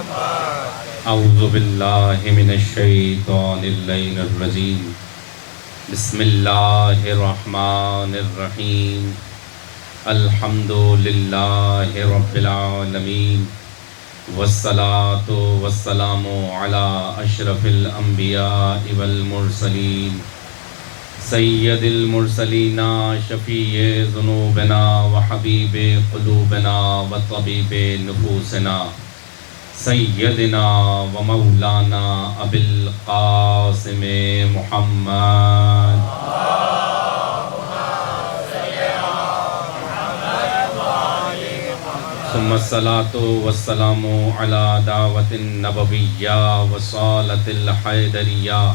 اعوذ باللہ من الشیطان اللعین الرجیم بسم اللہ الرحمن الرحیم الحمد للہ رب العالمین والصلاة والسلام علی اشرف الانبیاء والمرسلین سید المرسلین شفیع ذنوبنا وحبیب قلوبنا وطبیب نفوسنا سیدنا و مولانا ابی القاسم محمد ثم الصلاة والسلام على دعوة النبوية وصالة الحيدرية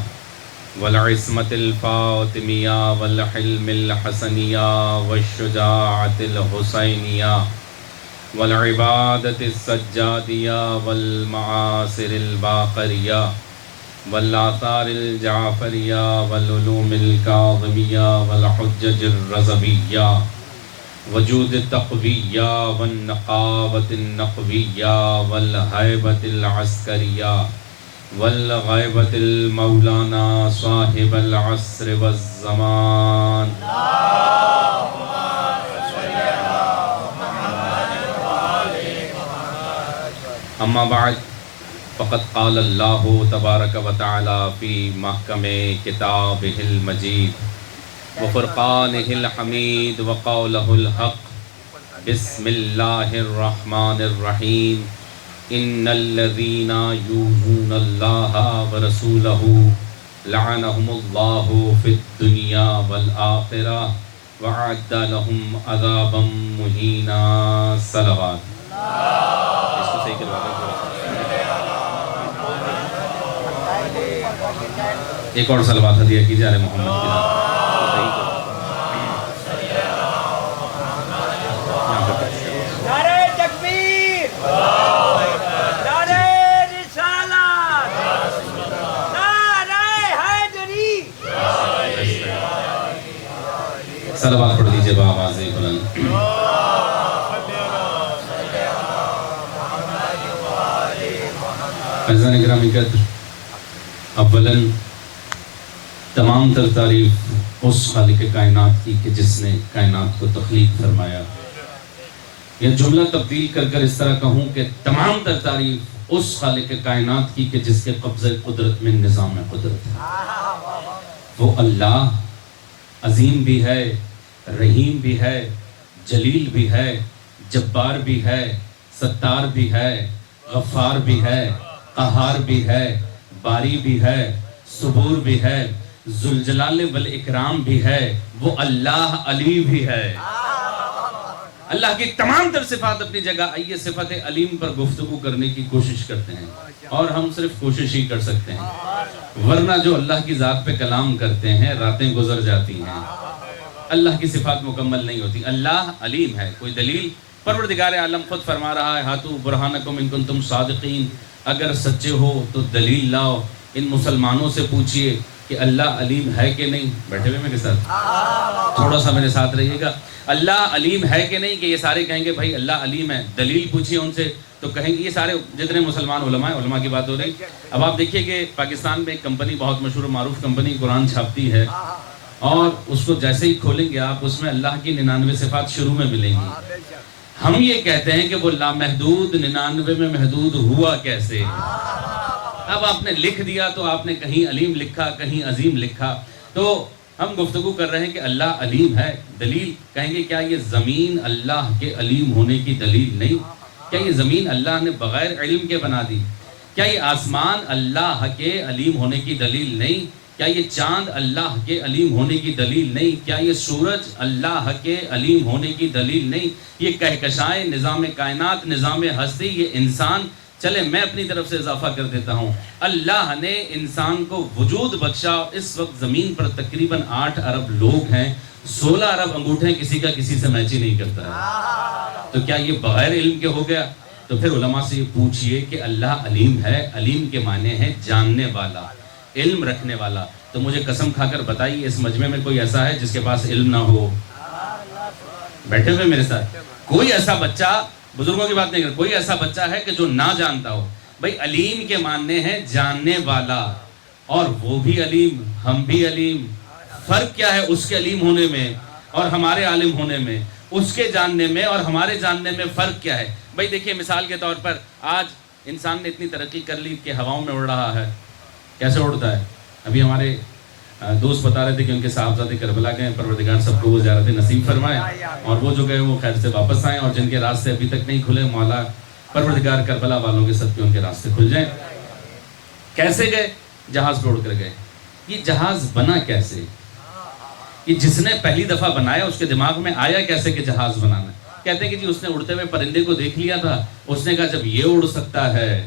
والعصمة الفاطمية والحلم الحسنية والشجاعة الحسينية والعبادة السجادية والمعاصر الباقرية والآثار الجعفرية والعلوم الكاظمية والحجج الرضوية وجود التقوية والنقابة النقوية والهيبة العسكرية والغيبة المولانا صاحب العصر والزمان اما بعد فقد قال اللہ تبارک و تعالی فی محکم کتابہ المجید وفرقانہ الحمید وقولہ الحق بسم اللہ الرحمن الرحیم ان الذین یؤذون اللہ ورسولہ لعنہم اللہ فی الدنیا والآخرہ وأعد لهم عذابا مہینا صلوات. اس کو صحیح کروا دیں. ایک اور صلوات ہدیہ کیجیے آل محمد کی طرف. نعرہ تکبیر، نعرہ رسالت، نعرہ حیدری. صلوات پڑھ دیجیے بآواز بلند. عزیزان گرامی قدر، اولاً تمام تر تعریف اس خالق کائنات کی کہ جس نے کائنات کو تخلیق فرمایا. یہ جملہ تبدیل کر کر اس طرح کہوں کہ تمام تر تعریف اس خالق کائنات کی کہ جس کے قبضہ قدرت میں نظام قدرت ہے. وہ اللہ عظیم بھی ہے، رحیم بھی ہے، جلیل بھی ہے، جبار بھی ہے، ستار بھی ہے، غفار بھی ہے، قہار بھی ہے، باری بھی ہے، صبور بھی ہے، ذوالجلال والاکرام بھی ہے. وہ اللہ علی بھی ہے. اللہ کی تمام تر صفات اپنی جگہ. آئیے صفت علیم پر گفتگو کرنے کی کوشش کرتے ہیں، اور ہم صرف کوشش ہی کر سکتے ہیں، ورنہ جو اللہ کی ذات پہ کلام کرتے ہیں راتیں گزر جاتی ہیں، اللہ کی صفات مکمل نہیں ہوتی. اللہ علیم ہے. کوئی دلیل؟ پروردگار عالم خود فرما رہا ہے ہاتو برہانکم ان کنتم صادقین، اگر سچے ہو تو دلیل لاؤ. ان مسلمانوں سے پوچھئے کہ اللہ علیم ہے کہ نہیں. بیٹھے ہوئے میرے ساتھ تھوڑا سا میرے ساتھ رہیے گا. اللہ علیم ہے کہ نہیں، کہ یہ سارے کہیں گے بھائی اللہ علیم ہے. دلیل پوچھئے ان سے تو کہیں گے، یہ سارے جتنے مسلمان علماء کی بات ہو رہی. اب آپ دیکھیے کہ پاکستان میں ایک کمپنی بہت مشہور و معروف کمپنی قرآن چھاپتی ہے، اور اس کو جیسے ہی کھولیں گے آپ اس میں اللہ کی 99 صفات شروع میں ملیں گی. ہم یہ کہتے ہیں کہ وہ لامحدود 99 میں محدود ہوا کیسے؟ اب آپ نے لکھ دیا تو آپ نے کہیں علیم لکھا، کہیں عظیم لکھا. تو ہم گفتگو کر رہے ہیں کہ اللہ علیم ہے. دلیل کہیں گے کیا یہ زمین اللہ کے علیم ہونے کی دلیل نہیں؟ کیا یہ زمین اللہ نے بغیر علم کے بنا دی؟ کیا یہ آسمان اللہ کے علیم ہونے کی دلیل نہیں؟ کیا یہ چاند اللہ کے علیم ہونے کی دلیل نہیں؟ کیا یہ سورج اللہ کے علیم ہونے کی دلیل نہیں؟ یہ کہکشائیں، نظام کائنات، نظام ہستی، یہ انسان. چلے میں اپنی طرف سے اضافہ کر دیتا ہوں. اللہ نے انسان کو وجود بخشا. اس وقت زمین پر تقریباً 8 ارب لوگ ہیں، 16 ارب انگوٹھے کسی کا کسی سے میچ ہی نہیں کرتا ہے. تو کیا یہ بغیر علم کے ہو گیا؟ تو پھر علماء سے یہ پوچھئے کہ اللہ علیم ہے. علیم کے معنی ہے جاننے والا، علم رکھنے والا. تو مجھے قسم کھا کر بتائیے اس مجمع میں کوئی ایسا ہے جس کے پاس علم نہ ہو؟ بیٹھے ہوئے میرے ساتھ کوئی ایسا بچہ، بزرگوں کی بات نہیں کر، کوئی ایسا بچہ ہے کہ جو نہ جانتا ہو؟ بھائی علیم کے معنی ہیں جاننے والا، اور وہ بھی علیم، ہم بھی علیم۔ فرق کیا ہے اس کے علیم ہونے میں اور ہمارے عالم ہونے میں؟ اس کے جاننے میں اور ہمارے جاننے میں فرق کیا ہے؟ بھائی دیکھیے مثال کے طور پر آج انسان نے اتنی ترقی کر لی کہ ہواؤں میں اڑ رہا ہے۔ کیسے اڑتا ہے؟ ابھی ہمارے دوست بتا رہے تھے کہ ان کے صاحبزادے کربلا گئے، پروردگار سب کو وہ زیارت نصیب فرمائے، اور وہ جو گئے وہ خیر سے واپس آئیں، اور جن کے راستے ابھی تک نہیں کھلے مولا پروردگار کربلا والوں کے صدقے ان کے راستے کھل جائیں۔ کیسے گئے؟ جہاز پہ اڑ کر گئے۔ یہ جہاز بنا کیسے؟ یہ جس نے پہلی دفعہ بنایا اس کے دماغ میں آیا کیسے کہ جہاز بنانا؟ کہتے ہیں کہ جی اس نے اڑتے ہوئے پرندے کو دیکھ لیا تھا، اس نے کہا جب یہ اڑ سکتا ہے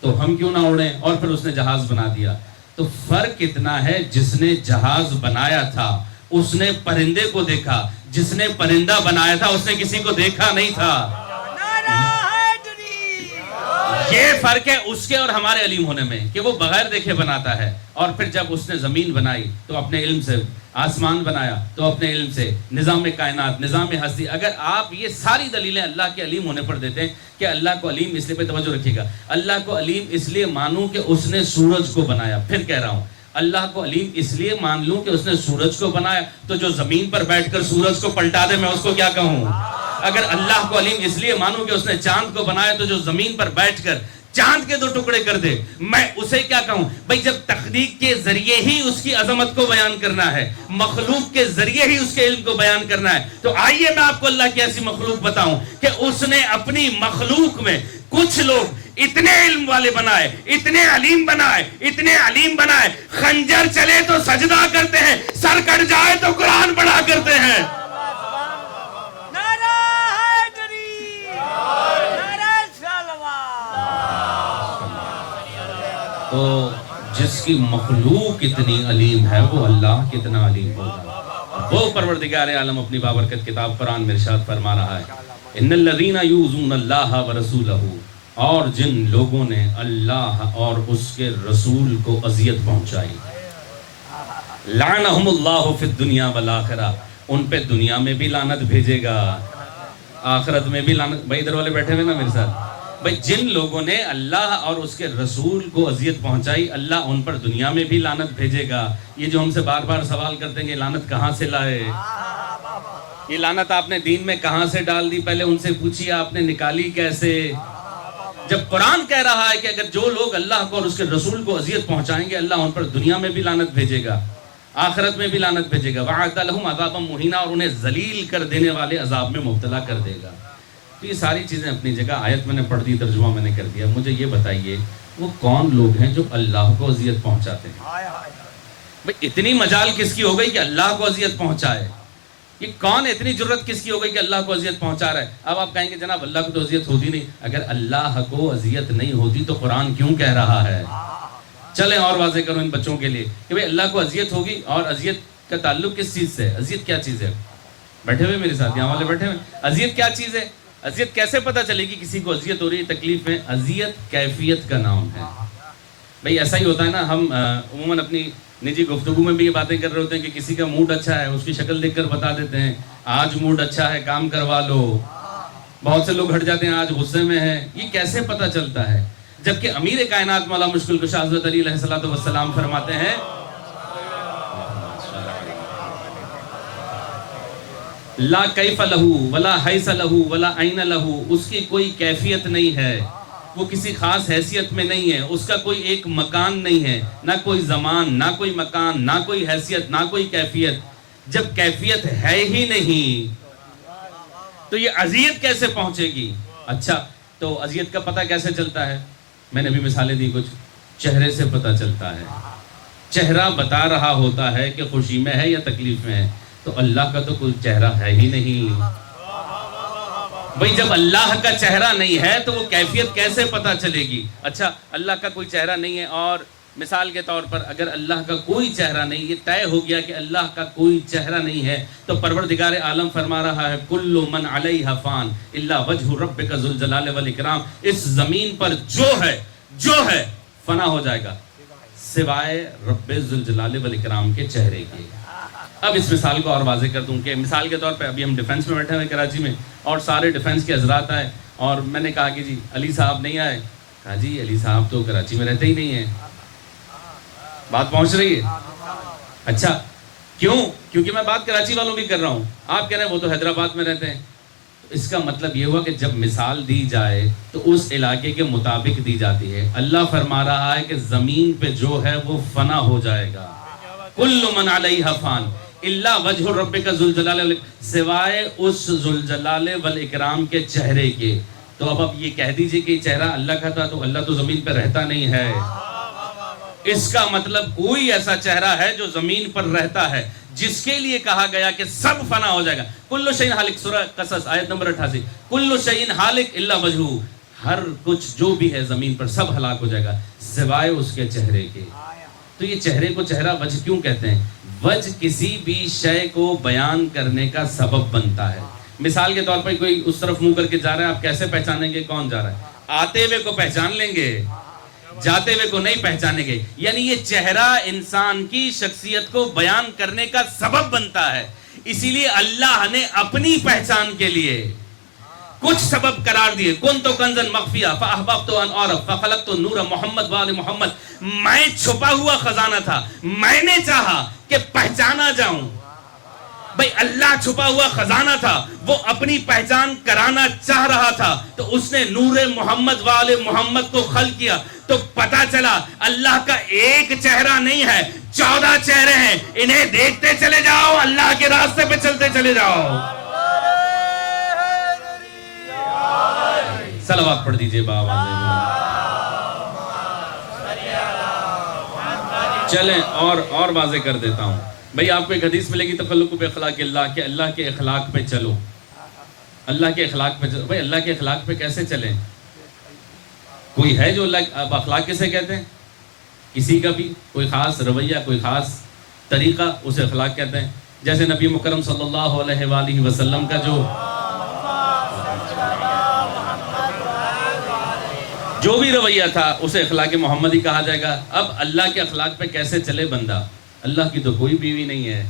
تو ہم کیوں نہ اڑیں، اور پھر اس نے جہاز بنا دیا۔ تو فرق اتنا ہے، جس نے جہاز بنایا تھا اس نے پرندے کو دیکھا، جس نے پرندہ بنایا تھا اس نے کسی کو دیکھا نہیں تھا۔ یہ فرق ہے اس کے اور ہمارے علیم ہونے میں کہ وہ بغیر دیکھے بناتا ہے، اور پھر جب اس نے زمین بنائی تو اپنے علم سے، آسمان بنایا تو اپنے علم سے، نظام کائنات، نظام ہستی۔ اگر آپ یہ ساری دلیلیں اللہ کے علیم ہونے پر دیتے ہیں کہ اللہ کو علیم اس لیے، پہ توجہ رکھیے گا، اللہ کو علیم اس لیے مانوں کہ اس نے سورج کو بنایا۔ پھر کہہ رہا ہوں اللہ کو علیم اس لیے مان لوں کہ اس نے سورج کو بنایا، تو جو زمین پر بیٹھ کر سورج کو پلٹا دے میں اس کو کیا کہوں؟ اگر اللہ کو علیم اس لیے مانوں کہ اس نے چاند کو بنایا، تو جو زمین پر بیٹھ کر چاند کے 2 ٹکڑے کر دے میں اسے کیا کہوں؟ بھئی جب تخلیق کے ذریعے ہی اس کی عظمت کو بیان کرنا ہے، مخلوق کے ذریعے ہی اس کے علم کو بیان کرنا ہے، تو آئیے میں آپ کو اللہ کی ایسی مخلوق بتاؤں کہ اس نے اپنی مخلوق میں کچھ لوگ اتنے علم والے بنائے، اتنے علیم بنائے، اتنے علیم بنائے، خنجر چلے تو سجدہ کرتے ہیں، سر کٹ جائے تو قرآن پڑھا کرتے ہیں۔ تو جس کی مخلوق اتنی علیم ہے وہ اللہ کتنا علیم ہوگا۔ وہ پروردگار عالم اپنی بابرکت کتاب قرآن میں ارشاد فرما رہا ہے، ان الذین یؤذون اللہ ورسولہ، اور جن لوگوں نے اللہ اور اس کے رسول کو اذیت پہنچائی، لعنہم اللہ فی الدنیا والآخرہ، ان پہ دنیا میں بھی لعنت بھیجے گا، آخرت میں بھی لعنت۔ بھائی ادھر والے بیٹھے ہوئے نا میرے ساتھ، بھئی جن لوگوں نے اللہ اور اس کے رسول کو اذیت پہنچائی اللہ ان پر دنیا میں بھی لعنت بھیجے گا۔ یہ جو ہم سے بار بار سوال کرتے ہیں کہ لعنت کہاں سے لائے، یہ لعنت آپ نے دین میں کہاں سے ڈال دی، پہلے ان سے پوچھیے آپ نے نکالی کیسے؟ جب قرآن کہہ رہا ہے کہ اگر جو لوگ اللہ کو اور اس کے رسول کو اذیت پہنچائیں گے اللہ ان پر دنیا میں بھی لعنت بھیجے گا، آخرت میں بھی لعنت بھیجے گا، وَأَعَدَّ لَهُمْ عَذَابًا مُهِينًا، اور انہیں ذلیل کر دینے والے عذاب میں مبتلا کر دے گا۔ تو یہ ساری چیزیں اپنی جگہ، آیت میں نے پڑھ دی، ترجمہ میں نے کر دیا۔ مجھے یہ بتائیے وہ کون لوگ ہیں جو اللہ کو اذیت پہنچاتے ہیں؟ بھئی اتنی مجال کس کی ہو گئی کہ اللہ کو اذیت پہنچائے؟ یہ کون، اتنی جرت کس کی ہو گئی کہ اللہ کو اذیت پہنچا رہا ہے؟ اب آپ کہیں گے جناب اللہ کو تو اذیت ہوتی نہیں، اگر اللہ کو اذیت نہیں ہوتی تو قرآن کیوں کہہ رہا ہے؟ چلیں اور واضح کروں ان بچوں کے لیے کہ بھئی اللہ کو اذیت ہوگی، اور اذیت کا تعلق کس چیز سے ہے؟ اذیت کیا چیز ہے؟ بیٹھے ہوئے میرے ساتھ، یہاں والے بیٹھے ہوئے، اذیت کیا چیز ہے؟ اذیت کیسے پتہ چلے گی کسی کو اذیت ہو رہی ہے، تکلیف میں؟ اذیت کیفیت کا نام ہے۔ بھئی ایسا ہی ہوتا ہے نا، ہم عموماً اپنی نجی گفتگو میں بھی یہ باتیں کر رہے ہوتے ہیں کہ کسی کا موڈ اچھا ہے اس کی شکل دیکھ کر بتا دیتے ہیں آج موڈ اچھا ہے کام کروا لو۔ بہت سے لوگ ہٹ جاتے ہیں آج غصے میں ہیں۔ یہ کیسے پتہ چلتا ہے؟ جبکہ امیر کائنات مولا مشکل کشا حضرت علی علیہ السلام فرماتے ہیں لا کیف لہو ولا حیث لہو ولا عین لہو، اس کی کوئی کیفیت نہیں ہے، وہ کسی خاص حیثیت میں نہیں ہے، اس کا کوئی ایک مکان نہیں ہے، نہ کوئی زمان، نہ کوئی مکان، نہ کوئی حیثیت، نہ کوئی کیفیت۔ جب کیفیت ہے ہی نہیں تو یہ اذیت کیسے پہنچے گی؟ اچھا تو اذیت کا پتہ کیسے چلتا ہے؟ میں نے بھی مثالیں دی کچھ، چہرے سے پتہ چلتا ہے۔ چہرہ بتا رہا ہوتا ہے کہ خوشی میں ہے یا تکلیف میں ہے، تو اللہ کا تو کوئی چہرہ ہے ہی نہیں۔ بھئی جب اللہ کا چہرہ نہیں ہے تو وہ کیفیت کیسے پتہ چلے گی؟ اچھا اللہ کا کوئی چہرہ نہیں ہے، اور مثال کے طور پر اگر اللہ کا کوئی چہرہ نہیں، یہ طے ہو گیا کہ اللہ کا کوئی چہرہ نہیں ہے، تو پروردگار عالم فرما رہا ہے کل من علیہا فان الا وجہ ربک ذو الجلال والاکرام، اس زمین پر جو ہے فنا ہو جائے گا سوائے رب ذو الجلال والاکرام کے چہرے کے۔ اب اس مثال کو اور واضح کر دوں کہ مثال کے طور پہ ابھی ہم ڈیفنس میں بیٹھے ہوئے کراچی میں، اور سارے ڈیفنس کے حضرات آئے، اور میں نے کہا کہ جی علی صاحب نہیں آئے، کہا جی علی صاحب تو کراچی میں رہتے ہی نہیں ہیں. بات پہنچ رہی ہے؟ اچھا کیوں؟ کیونکہ میں بات کراچی والوں بھی کر رہا ہوں. آپ کہہ رہے ہیں وہ تو حیدرآباد میں رہتے ہیں. اس کا مطلب یہ ہوا کہ جب مثال دی جائے تو اس علاقے کے مطابق دی جاتی ہے. اللہ فرما رہا ہے کہ زمین پہ جو ہے وہ فنا ہو جائے گا. کل من علیہا فان الا وجہ ربک ذو الجلال، سوائے اس ذو الجلال والاکرام کے چہرے کے. تو اب یہ کہہ دیجئے کہ یہ چہرہ اللہ کا تھا تو اللہ تو زمین پہ رہتا نہیں ہے. اس کا مطلب کوئی ایسا چہرہ ہے جو زمین پر رہتا ہے جس کے لیے کہا گیا کہ سب فنا ہو جائے گا. کل شیء ہالک، سورہ قصص آیت نمبر 88. کل شیء ہالک الا وجہہ، ہر کچھ جو بھی ہے زمین پر سب ہلاک ہو جائے گا سوائے اس کے چہرے کے. تو یہ چہرے کو چہرہ وجہ کیوں کہتے ہیں؟ وجہ کسی بھی شے کو بیان کرنے کا سبب بنتا ہے. مثال کے طور پر کوئی اس طرف منہ کر کے جا رہا ہے، آپ کیسے پہچانیں گے کون جا رہا ہے؟ آتے ہوئے کو پہچان لیں گے، جاتے ہوئے کو نہیں پہچانیں گے. یعنی یہ چہرہ انسان کی شخصیت کو بیان کرنے کا سبب بنتا ہے. اسی لیے اللہ نے اپنی پہچان کے لیے کچھ سبب قرار دیے. کنت کنزا مخفیہ فاحببت ان اعرف فخلقت نور محمد وآل محمد. میں چھپا ہوا خزانہ تھا، میں نے چاہا کہ پہچانا جاؤں. بھئی اللہ چھپا ہوا خزانہ تھا، وہ اپنی پہچان کرانا چاہ رہا تھا تو اس نے نور محمد وآل محمد کو خلق کیا. تو پتا چلا اللہ کا ایک چہرہ نہیں ہے، 14 چہرے ہیں. انہیں دیکھتے چلے جاؤ، اللہ کے راستے پہ چلتے چلے جاؤ. صلوات پڑھ دیجئے بابا. چلیں اور واضح کر دیتا ہوں. بھئی آپ کو ایک حدیث ملے گی تخلق باخلاق اللہ، کہ اللہ کے اخلاق پہ چلو. اللہ کے اخلاق پہ چلو. بھئی اللہ کے اخلاق پہ کیسے چلیں؟ کوئی ہے جو اللہ اخلاق کسے کہتے ہیں؟ کسی کا بھی کوئی خاص رویہ، کوئی خاص طریقہ، اسے اخلاق کہتے ہیں. جیسے نبی مکرم صلی اللہ علیہ وآلہ وسلم کا جو بھی رویہ تھا اسے اخلاق محمدی کہا جائے گا. اب اللہ کے اخلاق پہ کیسے چلے بندہ؟ اللہ کی تو کوئی بیوی نہیں ہے.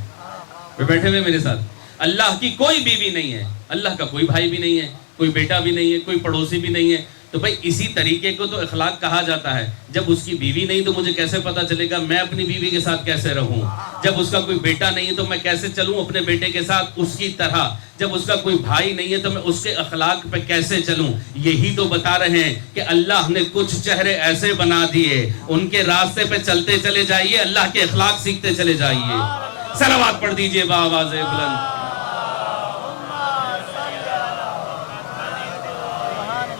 بیٹھے ہوئے میرے ساتھ، اللہ کی کوئی بیوی نہیں ہے، اللہ کا کوئی بھائی بھی نہیں ہے، کوئی بیٹا بھی نہیں ہے، کوئی پڑوسی بھی نہیں ہے. تو بھائی اسی طریقے کو تو اخلاق کہا جاتا ہے. جب اس کی بیوی نہیں تو مجھے کیسے پتا چلے گا میں اپنی بیوی کے ساتھ کیسے رہوں؟ جب اس کا کوئی بیٹا نہیں ہے تو میں کیسے چلوں اپنے بیٹے کے ساتھ اس کی طرح؟ جب اس کا کوئی بھائی نہیں ہے تو میں اس کے اخلاق پہ کیسے چلوں؟ یہی تو بتا رہے ہیں کہ اللہ نے کچھ چہرے ایسے بنا دیے، ان کے راستے پہ چلتے چلے جائیے، اللہ کے اخلاق سیکھتے چلے جائیے. صلوات پڑھ دیجئے بآواز بلند.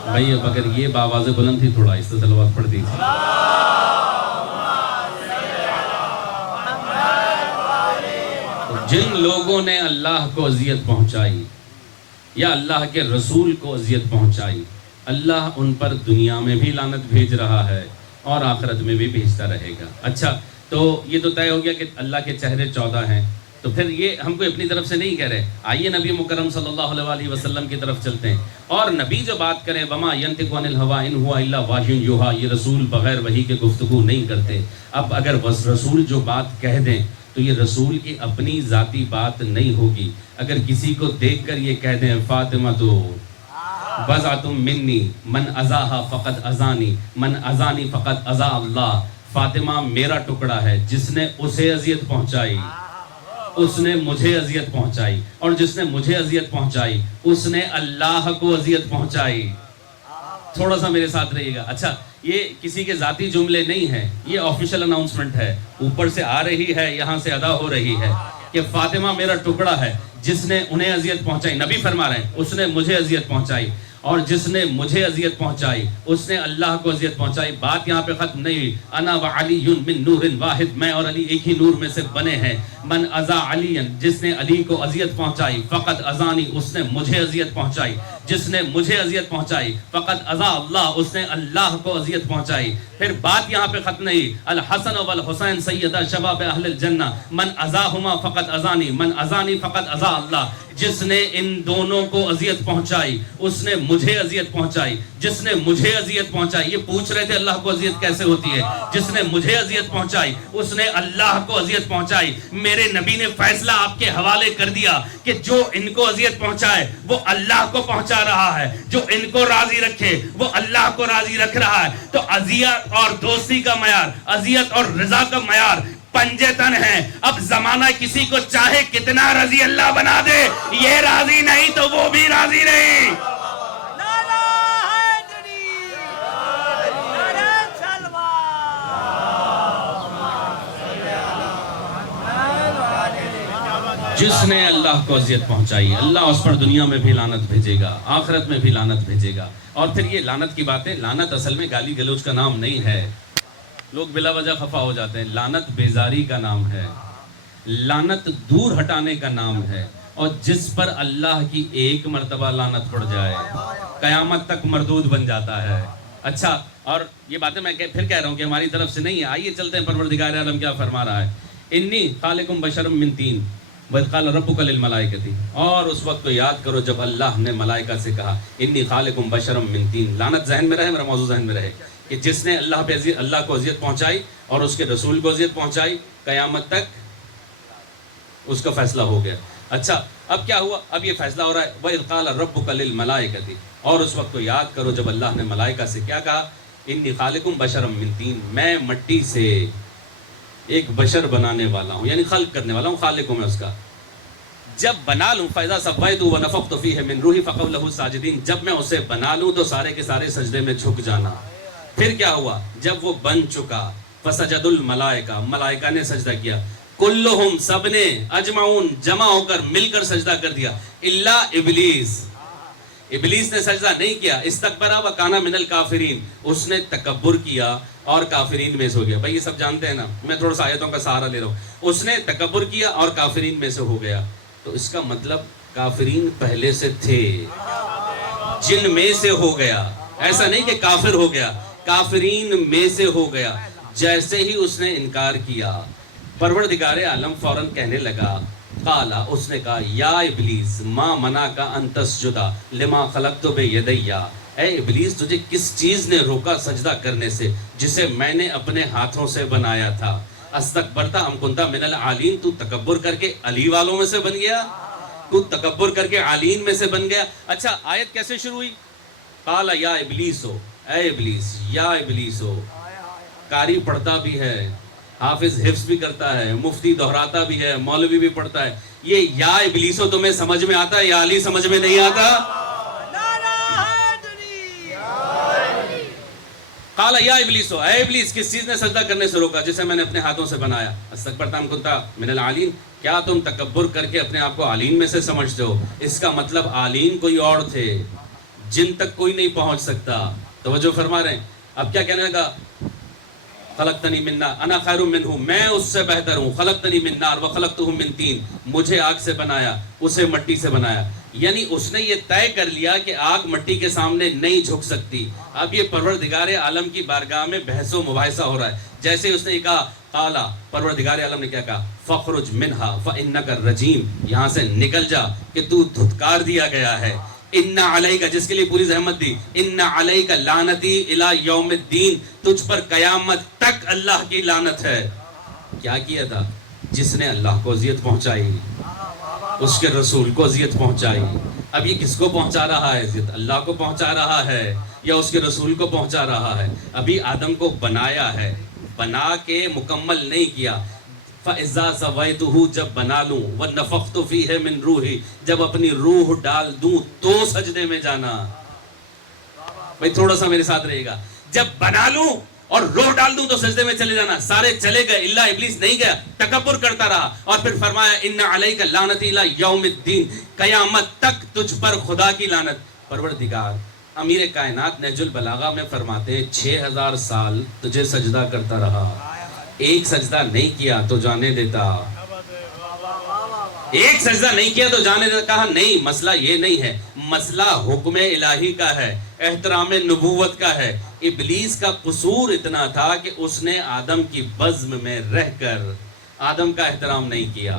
بھائی اب اگر یہ بآواز بلند تھی تھوڑا اس سے صلوات پڑھ دیجیے. جن لوگوں نے اللہ کو اذیت پہنچائی یا اللہ کے رسول کو اذیت پہنچائی، اللہ ان پر دنیا میں بھی لعنت بھیج رہا ہے اور آخرت میں بھی بھیجتا رہے گا. اچھا تو یہ تو طے ہو گیا کہ اللہ کے چہرے 14 ہیں. تو پھر یہ ہم کو اپنی طرف سے نہیں کہہ رہے. آئیے نبی مکرم صلی اللہ علیہ وسلم کی طرف چلتے ہیں. اور نبی جو بات کریں وما ینطق عن الہوی ان ہوا الا وحی یوحی، یہ رسول بغیر وحی کے گفتگو نہیں کرتے. اب اگر رسول جو بات کہہ دیں تو یہ رسول کی اپنی ذاتی بات نہیں ہوگی. اگر کسی کو دیکھ کر یہ کہہ دیں فاطمہ تو بضعۃ منی من اذاہا فقد اذانی من اذانی فقد اذا اللہ، فاطمہ میرا ٹکڑا ہے، جس نے اسے اذیت پہنچائی اس نے مجھے اذیت پہنچائی، اور جس نے مجھے اذیت پہنچائی اس نے اللہ کو اذیت پہنچائی. تھوڑا سا میرے ساتھ رہیے گا. اچھا یہ کسی کے ذاتی جملے نہیں ہیں، یہ آفیشیل اناؤنسمنٹ ہے، اوپر سے آ رہی ہے، یہاں سے ادا ہو رہی ہے کہ فاطمہ میرا ٹکڑا ہے جس نے انہیں اذیت پہنچائی. نبی فرما رہے ہیں اس نے مجھے اذیت پہنچائی، اور جس نے مجھے اذیت پہنچائی اس نے اللہ کو اذیت پہنچائی. بات یہاں پہ ختم نہیں ہوئی. انا وعلی من نور واحد، میں اور علی ایک ہی نور میں سے بنے ہیں. من اذا علی، جس نے علی کو اذیت پہنچائی فقط اذانی، اس نے مجھے اذیت پہنچائی. جس نے مجھے اذیت پہنچائی فقط اذا اللہ، اس نے اللہ کو اذیت پہنچائی. پھر بات یہاں پہ ختم نہیں. الحسن والحسین سیدہ شباب اہل الجنہ، من اذاہما فقط اذانی من اذانی فقط اذا اللہ. جس نے ان دونوں کو اذیت پہنچائی اس نے مجھے اذیت پہنچائی. جس نے مجھے اذیت پہنچائی، یہ پوچھ رہے تھے اللہ کو اذیت کیسے ہوتی ہے. جس نے مجھے اذیت پہنچائی اس نے اللہ کو اذیت پہنچائی. میرے نبی نے فیصلہ آپ کے حوالے کر دیا کہ جو ان کو اذیت پہنچائے وہ اللہ کو پہنچائے پہنچا رہا ہے، جو ان کو راضی رکھے وہ اللہ کو راضی رکھ رہا ہے. تو اذیت اور دوستی کا معیار، اذیت اور رضا کا معیار پنجے تن ہے. اب زمانہ کسی کو چاہے کتنا رضی اللہ بنا دے، یہ راضی نہیں تو وہ بھی راضی نہیں. نعرہ حیدری، نعرہ سلوان. جس نے اللہ کو اذیت پہنچائی، اللہ اس پر دنیا میں بھی لعنت بھیجے گا، آخرت میں بھی لعنت بھیجے گا. اور پھر یہ لعنت کی باتیں، لعنت اصل میں گالی گلوچ کا نام نہیں ہے. لوگ بلا وجہ خفا ہو جاتے ہیں. لعنت بیزاری کا نام ہے، لعنت دور ہٹانے کا نام ہے. اور جس پر اللہ کی ایک مرتبہ لعنت پڑ جائے قیامت تک مردود بن جاتا ہے. اچھا، اور یہ باتیں میں پھر کہہ رہا ہوں کہ ہماری طرف سے نہیں ہے. آئیے چلتے ہیں پروردگار عالم کیا فرما رہا ہے. انی خالقم بشرم من طین وَإِذْ قَالَ رَبُّكَ لِلْمَلَائِكَةِ. اور اس وقت کو یاد کرو جب اللہ نے ملائکہ سے کہا انی خالقم بشرم من طین. لعنت ذہن میں رہے، میرا موضوع ذہن میں رہے کہ جس نے اللہ کو اذیت پہنچائی اور اس کے رسول کو اذیت پہنچائی، قیامت تک اس کا فیصلہ ہو گیا. اچھا، اب کیا ہوا؟ اب یہ فیصلہ ہو رہا ہے وَإِذْ قَالَ رَبُّكَ لِلْمَلَائِكَةِ. اور اس وقت کو یاد کرو جب اللہ نے ملائکہ سے کیا کہا، انی خالقم بشرم من طین. میں مٹی سے ایک بشر بنانے والا ہوں، یعنی خلق کرنے والا ہوں، خالق ہوں میں اس کا. جب بنا لوں فَإِذَا سَوَّيْتُهُ وَنَفَخْتُ فِيهِ مِنْ رُوحِي فَقَعُوا لَهُ سَاجِدِينَ. جب میں اسے بنا لوں تو سارے کے سارے سجدے میں جھک جانا. پھر کیا ہوا؟ جب وہ بن چکا فَسَجَدُ الْمَلَائِكَةُ، ملائکہ نے سجدہ کیا. کلہم، سب نے، اجمعون، جمع ہو کر مل کر سجدہ کر دیا الا ابلیس. ابلیس نے سجدہ نہیں کیا. استکبر وکان من الکافرین، اس نے تکبر کیا اور کافرین میں سے ہو گیا. بھائی یہ سب جانتے ہیں نا، میں تھوڑا سا آیتوں کا سہارا لے رہا ہوں. اس نے تکبر کیا اور کافرین میں سے ہو گیا. تو اس کا مطلب کافرین پہلے سے تھے، جن میں سے ہو گیا. ایسا نہیں کہ کافر ہو گیا، کافرین میں سے ہو گیا. جیسے ہی اس نے انکار کیا، پروردگار عالم فوراً کہنے لگا، قالا، اس نے کہا، یا ابلیس ما منعک ان تسجد لما خلقت بیدی. اے ابلیس، تجھے کس چیز نے روکا سجدہ کرنے سے جسے میں نے اپنے ہاتھوں سے بنایا تھا؟ استکبرت ام کنت من العالین، تو تکبر کر کے علی والوں میں سے بن گیا، تو تکبر کر کے عالین میں سے بن گیا. اچھا، آیت کیسے شروع ہوئی؟ قال یا ابلیسو، اے ابلیس، یا ابلیسو. قاری پڑھتا بھی ہے، حافظ حفظ بھی کرتا ہے، مفتی دہراتا بھی ہے، مولوی بھی پڑھتا ہے. یہ یا ابلیسو تمہیں سمجھ میں آتا ہے یا علی سمجھ میں نہیں آتا؟ قال یا ابلیسو، اے ابلیس، کس چیز نے سجدہ کرنے سے روکا جسے میں نے اپنے ہاتھوں سے بنایا؟ استکبرت ام کنت من العالین، کیا تم تکبر کر کے اپنے آپ کو عالین میں سے سمجھتے ہو؟ اس کا مطلب عالین کوئی اور تھے، جن تک کوئی نہیں پہنچ سکتا. توجہ فرما رہے ہیں. اب کیا کہنے لگا؟ خلقتنی من نار انا خیر منہ، میں اس سے بہتر ہوں. خلقتنی من نار وخلقتہ من طین، مجھے آگ سے بنایا، اسے مٹی سے بنایا. یعنی اس نے یہ طے کر لیا کہ آگ مٹی کے سامنے نہیں جھک سکتی. اب یہ پروردگار عالم کی بارگاہ میں بحث و مباحثہ ہو رہا ہے. جیسے اس نے کہا، قالا، پروردگار عالم نے کیا کہا؟ فخرج منہا فانک الرجیم، یہاں سے نکل جا کہ تو دھتکار دیا گیا ہے. ان علیک، جس کے لیے پوری زحمت دی، ان علیک لعنتی الی یوم الدین، تجھ پر قیامت تک اللہ کی لعنت ہے. کیا کیا تھا؟ جس نے اللہ کو اذیت پہنچائی، اس کے رسول کو اذیت پہنچائی. اب یہ کس کو پہنچا رہا ہے اذیت؟ اللہ کو پہنچا رہا ہے یا اس کے رسول کو پہنچا رہا ہے؟ ابھی آدم کو بنایا ہے، بنا کے مکمل نہیں کیا. فَإِذَا سَوَيْتُهُ، جب بنا لوں، وَنَفَخْتُ فِيهِ مِنْ رُوحِي، جب اپنی روح ڈال دوں تو سجدے میں جانا. بھائی تھوڑا سا میرے ساتھ رہے گا. جب بنا لوں اور روح ڈال دوں تو سجدے میں چلے جانا. سارے چلے گئے، اللہ ابلیس نہیں گیا، تکبر کرتا رہا. اور پھر فرمایا، ان علیک لعنتی الی یوم الدین، قیامت تک تجھ پر خدا کی لعنت. پروردگار امیر کائنات نہج البلاغہ میں فرماتے ہیں 6000 سال تجھے سجدہ کرتا رہا، ایک سجدہ نہیں کیا تو جانے دیتا. ایک سجدہ نہیں کیا تو جانے دیتا. کہا نہیں، مسئلہ یہ نہیں ہے، مسئلہ حکم الہی کا ہے، احترام نبوت کا ہے. ابلیس کا قصور اتنا تھا کہ اس نے آدم کی بزم میں رہ کر آدم کا احترام نہیں کیا.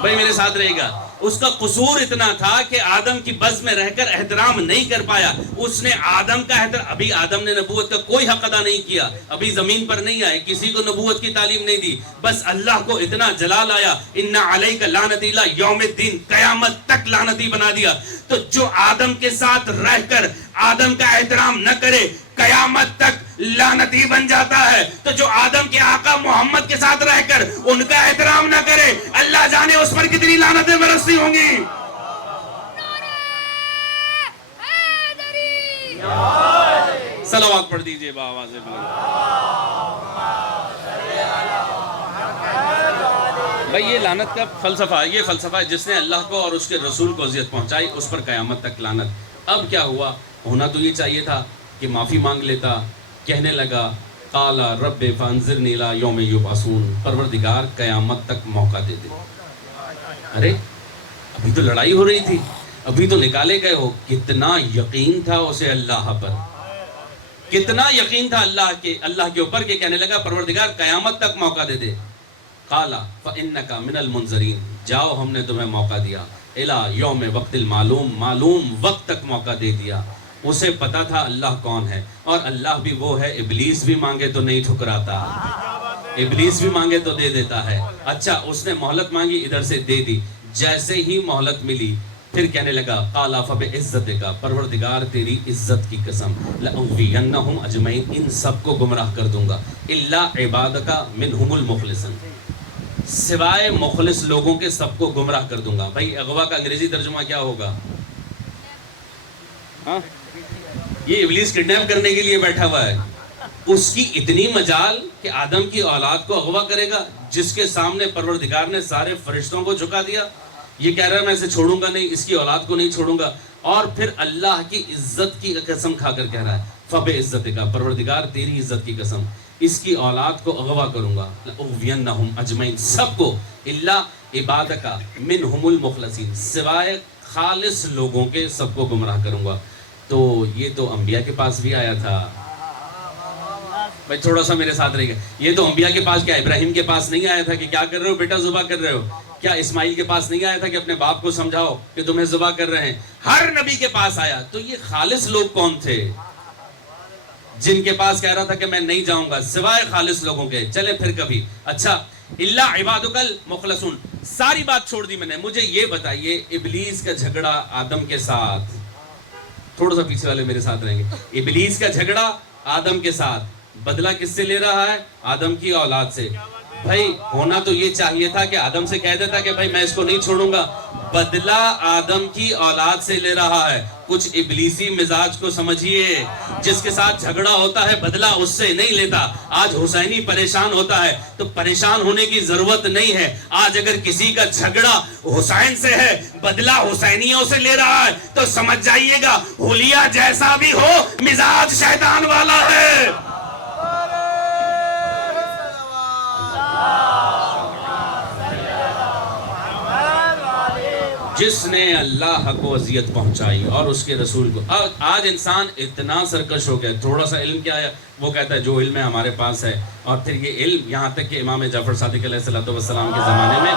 بھائی میرے ساتھ رہے گا. اس کا قصور اتنا تھا کہ آدم کی بز میں رہ کر احترام نہیں کر پایا. اس نے آدم کا احترام, ابھی آدم نے نبوت کا کوئی حق ادا نہیں کیا, ابھی زمین پر نہیں آئے, کسی کو نبوت کی تعلیم نہیں دی, بس اللہ کو اتنا جلال آیا, اِنَّ عَلَيْكَ لَعْنَتِي إِلَىٰ يَوْمِ الدِّينِ, قیامت تک لعنتی بنا دیا. تو جو آدم کے ساتھ رہ کر آدم کا احترام نہ کرے قیامت تک لعنتی بن جاتا ہے. تو جو آدم کے آقا محمد کے ساتھ رہ کر ان کا احترام نہ کرے, اللہ جانے اس پر کتنی لعنتیں برستی ہوں گی. صلوات پڑھ دیجئے بآواز بلند. بھئی یہ لعنت کا فلسفہ, یہ فلسفہ ہے جس نے اللہ کو اور اس کے رسول کو اذیت پہنچائی, اس پر قیامت تک لعنت. اب کیا ہوا, ہونا تو یہ چاہیے تھا کہ معافی مانگ لیتا, کہنے لگا قال رب فانظرنی الی یوم یبعثون, پروردگار قیامت تک موقع دے دے. ارے ابھی تو لڑائی ہو رہی تھی, ابھی تو نکالے گئے ہو. کتنا یقین تھا اسے اللہ پر, کتنا یقین تھا اللہ کے اوپر کہ کہنے لگا پروردگار قیامت تک موقع دے دے. قال فإنک من المنظرین, جاؤ ہم نے تمہیں موقع دیا, الی یوم وقت المعلوم, معلوم وقت تک موقع دے دیا. اسے پتا تھا اللہ کون ہے, اور اللہ بھی وہ ہے, ابلیس بھی مانگے تو نہیں ٹھکراتا, ابلیس بھی مانگے تو دے دیتا ہے. اچھا اس نے مہلت مانگی, ادھر سے دے دی. جیسے ہی مہلت ملی پھر کہنے لگا قال فبعزتک, پروردگار تیری عزت کی قسم, لأغوینہم اجمعین, ان سب کو گمراہ کر دوں گا, الا عبادک منہم المخلصین, سوائے مخلص لوگوں کے سب کو گمراہ کر دوں گا. بھائی اغوا کا انگریزی ترجمہ کیا ہوگا؟ ہاں یہ ابلیس کڈنیپ کرنے کے لیے بیٹھا ہوا ہے. اس کی اتنی مجال کہ آدم کی اولاد کو اغوا کرے گا, جس کے سامنے پروردگار نے سارے فرشتوں کو جھکا دیا. یہ کہہ رہا ہے میں اسے چھوڑوں گا نہیں, اس کی اولاد کو نہیں چھوڑوں گا. اور پھر اللہ کی عزت کی قسم کھا کر کہہ رہا ہے فبعزتک, پروردگار تیری عزت کی قسم, اس کی اولاد کو اغوا کروں گا, لأغوینہم اجمعین, سب کو, الا عبادک منہم المخلصین, سوائے خالص لوگوں کے سب کو گمراہ کروں گا. تو یہ تو انبیاء کے پاس بھی آیا تھا. بھائی تھوڑا سا میرے ساتھ رہے گا, یہ تو انبیاء کے پاس, کیا ابراہیم کے پاس نہیں آیا تھا کہ کیا کر رہے ہو بیٹا, ذبح کر رہے ہو؟ کیا اسماعیل کے پاس نہیں آیا تھا کہ اپنے باپ کو سمجھاؤ کہ تمہیں ذبح کر رہے ہیں؟ ہر نبی کے پاس آیا. تو یہ خالص لوگ کون تھے جن کے پاس کہہ رہا تھا کہ میں نہیں جاؤں گا سوائے خالص لوگوں کے؟ چلے پھر کبھی. اچھا الا عبادک المخلصون, ساری بات چھوڑ دی میں نے. مجھے یہ بتائیے ابلیس کا جھگڑا آدم کے ساتھ, تھوڑا سا پیچھے والے میرے ساتھ رہیں گے, ابلیس کا جھگڑا آدم کے ساتھ, بدلہ کس سے لے رہا ہے؟ آدم کی اولاد سے. بھائی ہونا تو یہ چاہیے تھا کہ آدم سے کہہ دیتا کہ بھائی میں اس کو نہیں چھوڑوں گا, بدلہ آدم کی اولاد سے لے رہا ہے. کچھ ابلیسی مزاج کو سمجھیے, جس کے ساتھ جھگڑا ہوتا ہے بدلہ اس سے نہیں لیتا. آج حسینی پریشان ہوتا ہے تو پریشان ہونے کی ضرورت نہیں ہے. آج اگر کسی کا جھگڑا حسین سے ہے, بدلہ حسینیوں سے لے رہا ہے, تو سمجھ جائیے گا حلیہ جیسا بھی ہو مزاج شیطان والا ہے. جس نے اللہ کو اذیت پہنچائی اور اس کے رسول کو. آج انسان اتنا سرکش ہو گیا, تھوڑا سا علم کیا ہے وہ کہتا ہے جو علم ہے ہمارے پاس ہے. اور پھر یہ علم یہاں تک کہ امام جعفر صادق علیہ السلام کے زمانے میں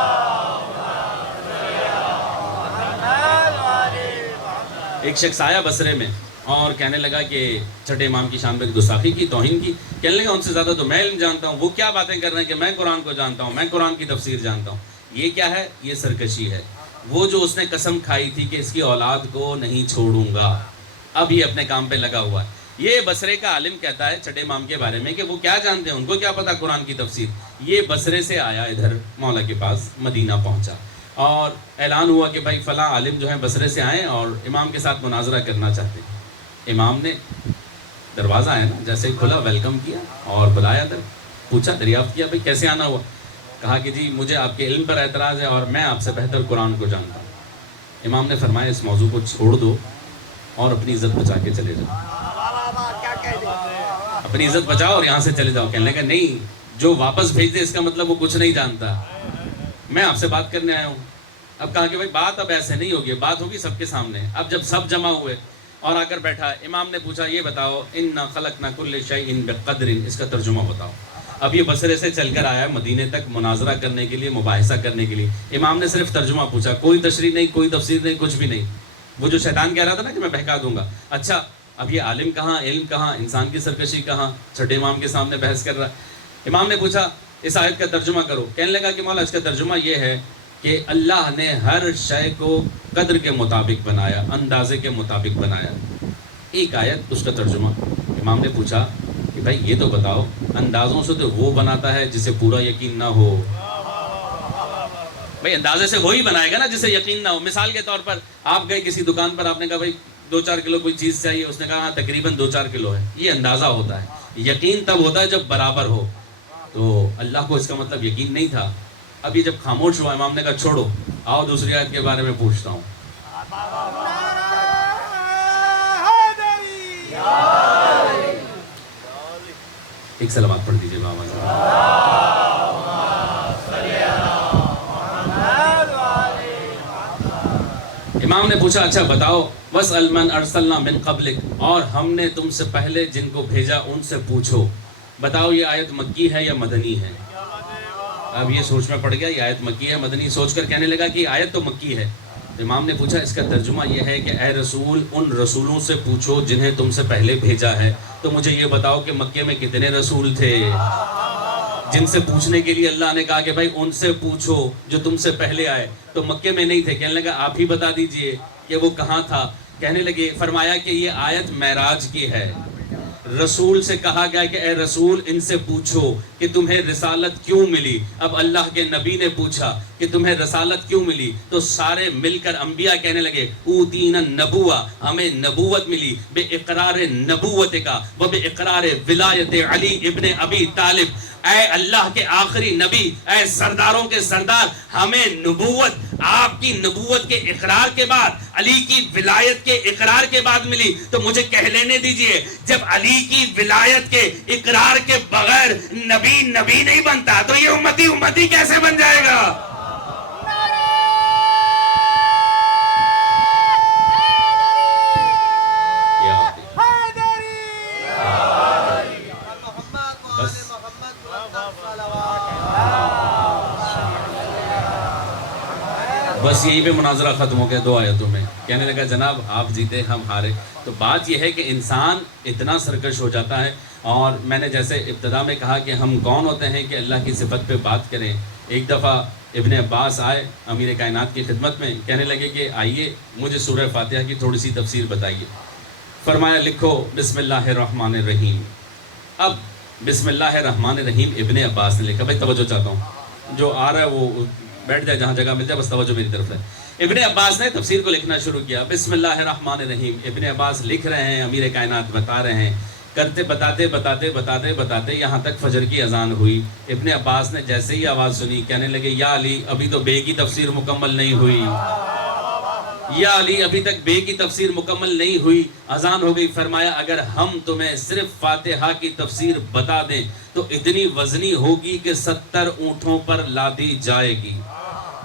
ایک شخص آیا بصرے میں اور کہنے لگا کہ چھٹے امام کی شان پہ گستاخی کی, توہین کی. کہنے لگا ان سے زیادہ تو میں علم جانتا ہوں, وہ کیا باتیں کر رہے ہیں کہ میں قرآن کو جانتا ہوں, میں قرآن کی تفسیر جانتا ہوں. یہ کیا ہے؟ یہ سرکشی ہے. وہ جو اس نے قسم کھائی تھی کہ اس کی اولاد کو نہیں چھوڑوں گا, اب یہ اپنے کام پہ لگا ہوا ہے. یہ بصرے کا عالم کہتا ہے چھٹے امام کے بارے میں کہ وہ کیا جانتے ہیں, ان کو کیا پتا قرآن کی تفسیر. یہ بصرے سے آیا ادھر مولا کے پاس, مدینہ پہنچا اور اعلان ہوا کہ بھائی فلاں عالم جو ہیں بصرے سے آئے اور امام کے ساتھ مناظرہ کرنا چاہتے ہیں. امام نے دروازہ ہے نا جیسے کھلا, ویلکم کیا اور بلایا ادھر, پوچھا دریافت کیا بھائی کیسے آنا ہوا. کہا کہ جی مجھے آپ کے علم پر اعتراض ہے اور میں آپ سے بہتر قرآن کو جانتا ہوں. امام نے فرمایا اس موضوع کو چھوڑ دو اور اپنی عزت بچا کے چلے جاؤ, اپنی عزت بچاؤ اور یہاں سے چلے جاؤ. کہنے لگا نہیں, جو واپس بھیج دے اس کا مطلب وہ کچھ نہیں جانتا, میں آپ سے بات کرنے آیا ہوں. اب کہا کہ بھائی بات اب ایسے نہیں ہوگی, بات ہوگی سب کے سامنے. اب جب سب جمع ہوئے اور آ کر بیٹھا, امام نے پوچھا یہ بتاؤ انا خلقنا کل شیء بقدر, اس کا ترجمہ بتاؤ. اب یہ بصرے سے چل کر آیا مدینے تک مناظرہ کرنے کے لیے، مباحثہ کرنے کے لیے. امام نے صرف ترجمہ پوچھا، کوئی تشریح نہیں، کوئی تفسیر نہیں، کچھ بھی نہیں. وہ جو شیطان کہہ رہا تھا نا کہ میں بہکا دوں گا، اچھا اب یہ عالم کہاں، علم کہاں، انسان کی سرکشی کہاں، چھٹے امام کے سامنے بحث کر رہا. امام نے پوچھا اس آیت کا ترجمہ کرو. کہنے لگا کہ مولا اس کا ترجمہ یہ ہے کہ اللہ نے ہر شے کو قدر کے مطابق بنایا، اندازے کے مطابق بنایا. ایک آیت اس کا ترجمہ. امام نے پوچھا کہ بھائی یہ تو بتاؤ، اندازوں سے تو وہ بناتا ہے جسے پورا یقین نہ ہو. بھائی اندازے سے وہی بنائے گا نا جسے یقین نہ ہو. مثال کے طور پر آپ گئے کسی دکان پر، آپ نے کہا بھائی 2-4 کلو کوئی چیز چاہیے، اس نے کہا ہاں تقریباً 2-4 کلو ہے. یہ اندازہ ہوتا ہے. یقین تب ہوتا ہے جب برابر ہو. تو اللہ کو اس کا مطلب یقین نہیں تھا. اب یہ جب خاموش ہوا، امام نے کہا چھوڑو، آؤ دوسری آیت کے بارے میں پوچھتا ہوں. ایک سلوات پڑھ دیجیے بابا. امام نے پوچھا اچھا بتاؤ، وَاسْأَلْ مَنْ أَرْسَلْنَا مِنْ قَبْلِكَ، اور ہم نے تم سے پہلے جن کو بھیجا ان سے پوچھو. بتاؤ یہ آیت مکی ہے یا مدنی ہے؟ اب یہ سوچ میں پڑ گیا یہ آیت مکی ہے مدنی. سوچ کر کہنے لگا کہ آیت تو مکی ہے. امام نے پوچھا اس کا ترجمہ یہ ہے کہ اے رسول ان رسولوں سے پوچھو جنہیں تم سے پہلے بھیجا ہے. تو مجھے یہ بتاؤ کہ مکے میں کتنے رسول تھے جن سے پوچھنے کے لیے اللہ نے کہا کہ بھائی ان سے پوچھو جو تم سے پہلے آئے؟ تو مکے میں نہیں تھے. کہنے لگا آپ ہی بتا دیجئے کہ وہ کہاں تھا. کہنے لگے، فرمایا کہ یہ آیت معراج کی ہے. رسول سے کہا گیا کہ اے رسول ان سے پوچھو کہ تمہیں رسالت کیوں ملی. اب اللہ کے نبی نے پوچھا کہ تمہیں رسالت کیوں ملی، تو سارے مل کر انبیاء کہنے لگے اوتینا النبوہ، ہمیں نبوت ملی بے اقرار نبوت کا و بے اقرار ولایت علی ابن ابی طالب. اے اللہ کے آخری نبی، اے سرداروں کے سردار، ہمیں نبوت آپ کی نبوت کے اقرار کے بعد، علی کی ولایت کے اقرار کے بعد ملی. تو مجھے کہہ لینے دیجئے، جب علی کی ولایت کے اقرار کے بغیر نبی نبی نہیں بنتا تو یہ امتی امتی کیسے بن جائے گا؟ بس یہی پہ مناظرہ ختم ہو گیا 2 آیتوں میں. کہنے لگا جناب آپ جیتے ہم ہارے. تو بات یہ ہے کہ انسان اتنا سرکش ہو جاتا ہے. اور میں نے جیسے ابتدا میں کہا کہ ہم کون ہوتے ہیں کہ اللہ کی صفت پہ بات کریں. ایک دفعہ ابن عباس آئے امیر کائنات کی خدمت میں، کہنے لگے کہ آئیے مجھے سورہ فاتحہ کی تھوڑی سی تفسیر بتائیے. فرمایا لکھو بسم اللہ الرحمن الرحیم. اب بسم اللہ الرحمن الرحیم ابن عباس نے لکھا. بھائی توجہ چاہتا ہوں، جو آ رہا ہے وہ بیٹھ جائے جہاں جگہ مل جائے، بس توجہ میری طرف ہے. ابن عباس نے تفسیر کو لکھنا شروع کیا. بسم اللہ الرحمن الرحیم ابن عباس لکھ رہے ہیں، امیر کائنات بتا رہے ہیں، کرتے بتاتے یہاں تک فجر کی اذان ہوئی. ابن عباس نے جیسے ہی آواز سنی کہنے لگے یا علی ابھی تو بے کی تفسیر مکمل نہیں ہوئی، یا علی ابھی تک بے کی تفسیر مکمل نہیں ہوئی. اذان ہو گئی. فرمایا اگر ہم تمہیں صرف فاتحہ کی تفسیر بتا دیں تو اتنی وزنی ہوگی کہ 70 اونٹوں پر لادی جائے گی.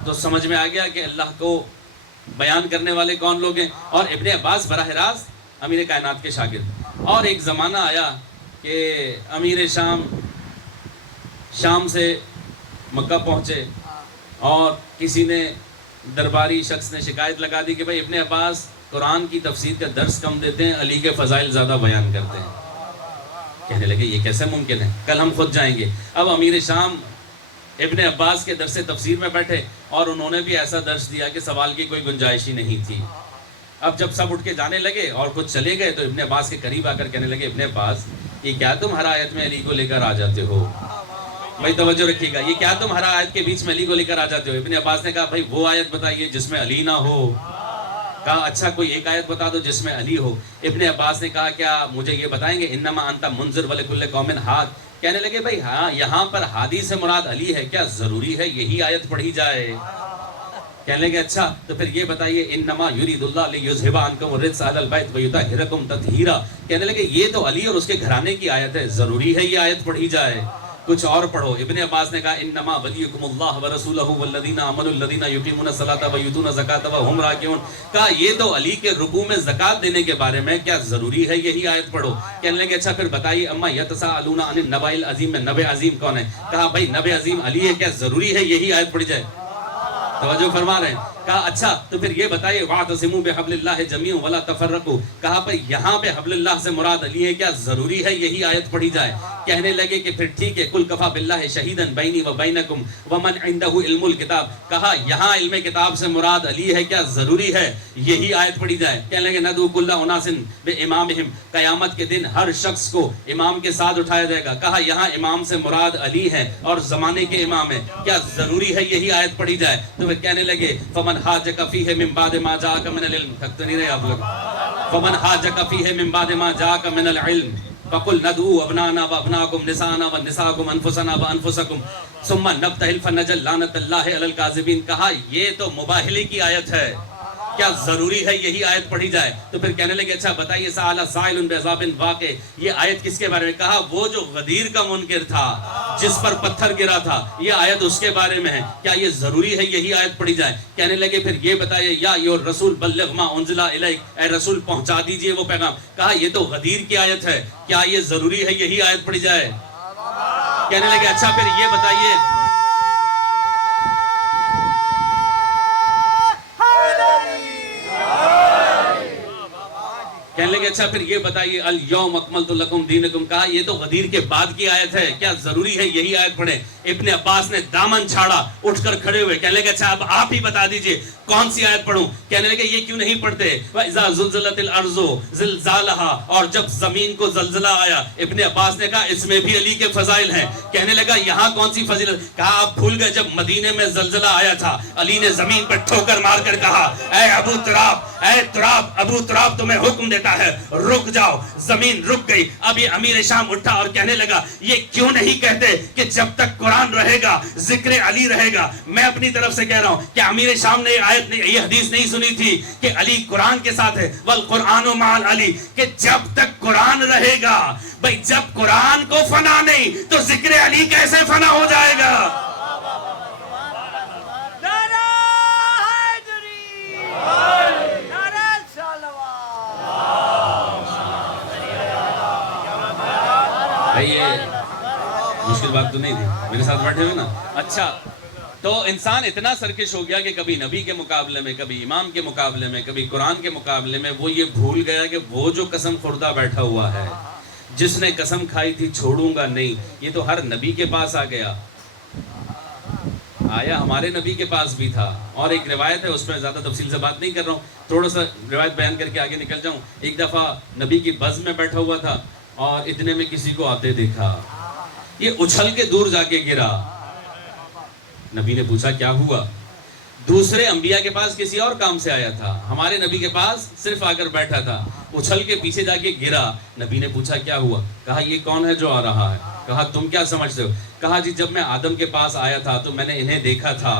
تو سمجھ میں آ گیا کہ اللہ کو بیان کرنے والے کون لوگ ہیں. اور ابن عباس براہ راست امیر کائنات کے شاگرد. اور ایک زمانہ آیا کہ امیر شام سے مکہ پہنچے اور کسی نے درباری شخص نے شکایت لگا دی کہ بھائی ابن عباس قرآن کی تفسیر کا درس کم دیتے ہیں، علی کے فضائل زیادہ بیان کرتے ہیں. کہنے لگے یہ کیسے ممکن ہے، کل ہم خود جائیں گے. اب امیر شام ابن عباس کے درس تفسیر میں بیٹھے اور انہوں نے بھی ایسا درس دیا کہ سوال کی کوئی گنجائش ہی نہیں تھی. اب جب سب اٹھ کے جانے لگے اور کچھ چلے گئے تو ابن عباس کے قریب آ کر کہنے لگے ابن عباس یہ کیا تم ہر آیت میں علی کو لے کر آ جاتے ہو؟ بھائی توجہ رکھیے گا، یہ کیا تم ہر آیت کے بیچ میں علی کو لے کر آ جاتے ہو؟ ابن عباس نے کہا بھائی وہ آیت بتائیے جس میں علی نہ ہو. کہا اچھا کوئی ایک آیت بتا دو جس میں علی ہو. ابن عباس نے کہا کیا مجھے یہ بتائیں گے انما انت منذر ولکل قوم ہاد. کہنے لگے بھائی ہاں یہاں پر ہادی سے مراد علی ہے، کیا ضروری ہے یہی آیت پڑھی جائے؟ کہنے لگے اچھا تو پھر یہ بتائیے انما یرید اللہ لیذھب عنکم الرجس اہل البیت ویطہرکم تطہیرا. کہنے لگے یہ تو علی اور اس کے گھرانے کی آیت ہے، ضروری ہے یہ آیت پڑھی جائے؟ کچھ اور پڑھو. ابن عباس نے کہا انما ولیکم اللہ ورسولہ والذین آمنوا الذین یقیمون الصلاۃ ویؤتون الزکاۃ وہم راکعون. کہا یہ تو علی کے رکوع میں زکوٰۃ دینے کے بارے میں، کیا ضروری ہے یہی آیت پڑھو؟ کہنے لگے اچھا پھر بتائیے اما یتساءلون عن النبأ العظیم میں نبأ عظیم کون ہے؟ کہا بھائی نبأ عظیم علی ہے، کیا ضروری ہے یہی آیت پڑھی جائے؟ توجہ فرما رہے ہیں. کہا اچھا تو پھر یہ بتائیے واعتصموا بحبل اللہ جميعا ولا تفرقوا. کہا بھائی یہاں پہ حبل اللہ سے مراد علی ہے، کیا ضروری ہے یہی آیت پڑھی جائے؟ کہنے لگے کہ پھر ٹھیک ہے قل کفی باللہ شہیدا بینی و بینکم ومن عنده علم الکتاب. کہا یہاں علم کتاب سے مراد علی ہے، کیا ضروری ہے یہی آیت پڑھی جائے؟ کہنے لگے ندعو کل اناس بامامہم. قیامت کے دن ہر شخص کو امام کے ساتھ اٹھایا جائے گا. کہا یہاں امام سے مراد علی ہے اور زمانے کے امام ہے، کیا ضروری ہے یہی آیت پڑھی جائے؟ تو وہ کہنے لگے فمن حاجک فیہ من بعد ما جاءک من العلم. تک تو نہیں رہے آپ لوگ. فمن حاجک فیہ من بعد ما جاءک من العلم فقل ندعو ابنانا وابناکم نساءنا ونساءکم انفسنا وانفسکم ثم نبتہل فنجل لعنت اللہ علی الکاذبین. کہا یہ تو مباہلے کی آیت ہے، کیا ضروری ہے یہی آیت پڑھی جائے؟ تو پھر کہنے لگے اچھا بتائیے سأل سائل بعذاب واقع، یہ آیت کس کے بارے میں؟ کہا وہ جو غدیر کا منکر تھا جس پر پتھر گرا تھا، یہ آیت اس کے بارے میں ہے، کیا یہ ضروری ہے یہی آیت پڑھی جائے؟ کہنے لگے پھر یہ بتائیے یا ایھا الرسول بلغ ما انزل الیک، اے رسول پہنچا دیجئے وہ پیغام. کہا یہ تو غدیر کی آیت ہے، کیا یہ ضروری ہے یہی آیت پڑھی جائے؟ کہنے لگے اچھا پھر یہ بتائیے اچھا پھر یہ بتائیے الیوم اکملت لکم دینکم. کہا یہ تو غدیر کے بعد کی آیت ہے، کیا ضروری ہے یہی آیت پڑھیں؟ ابن عباس نے دامن چھاڑا، اٹھ کر کھڑے ہوئے. کہنے لگے اچھا اب آپ ہی بتا دیجئے کون سی آیت پڑھوں؟ کہنے لگے یہ کیوں نہیں پڑھتے وَإِذَا زُلْزِلَتِ الْأَرْضُ زِلْزَالَهَا، اور جب زمین کو زلزلہ آیا. ابن عباس نے کہا اس میں بھی علی کے فضائل ہیں. کہنے لگا یہاں کون سی فضیلت؟ کہا آپ بھول گئے جب مدینے میں زلزلہ آیا تھا، علی نے زمین پر ٹھوکر مار کر کہا اے ابو تراب، اے تراب، ابو تراب تمہیں حکم دیتا ہے رک جاؤ. زمین رک گئی. اب یہ امیر شام اٹھا اور کہنے لگا یہ کیوں نہیں کہتے کہ جب تک قرآن رہے گا ذکر علی رہے گا؟ میں اپنی طرف سے کہہ رہا ہوں کہ امیر شام نے یہ حدیث نہیں سنی تھی کہ علی قرآن کے ساتھ ہے، والقرآن مع علی، کہ جب تک قرآن رہے گا. بھئی جب قرآن کو فنا نہیں تو ذکر علی کیسے فنا ہو جائے گا؟ یہ مشکل بات تو نہیں تھی، میرے ساتھ بیٹھے ہوئے نا. اچھا تو انسان اتنا سرکش ہو گیا کہ کبھی نبی کے مقابلے میں، کبھی امام کے مقابلے میں، کبھی قرآن کے مقابلے میں وہ یہ بھول گیا کہ وہ جو قسم خوردہ بیٹھا ہوا ہے، جس نے قسم کھائی تھی چھوڑوں گا نہیں، یہ تو ہر نبی کے پاس آ گیا. آیا ہمارے نبی کے پاس بھی تھا. اور ایک روایت ہے، اس میں زیادہ تفصیل سے بات نہیں کر رہا ہوں، تھوڑا سا روایت بیان کر کے آگے نکل جاؤں. ایک دفعہ نبی کی بز میں بیٹھا ہوا تھا اور اتنے میں کسی کو آتے دیکھا، یہ اچھل کے دور جا کے گرا. نبی نے پوچھا کیا ہوا؟ دوسرے انبیاء کے پاس کسی اور کام سے آیا تھا، ہمارے نبی کے پاس صرف آ کر بیٹھا تھا، اچھل کے پیچھے جا کے گرا. نبی نے پوچھا کیا ہوا؟ کہا یہ کون ہے جو آ رہا ہے؟ کہا تم کیا سمجھتے ہو؟ کہا جی جب میں آدم کے پاس آیا تھا تو میں نے انہیں دیکھا تھا،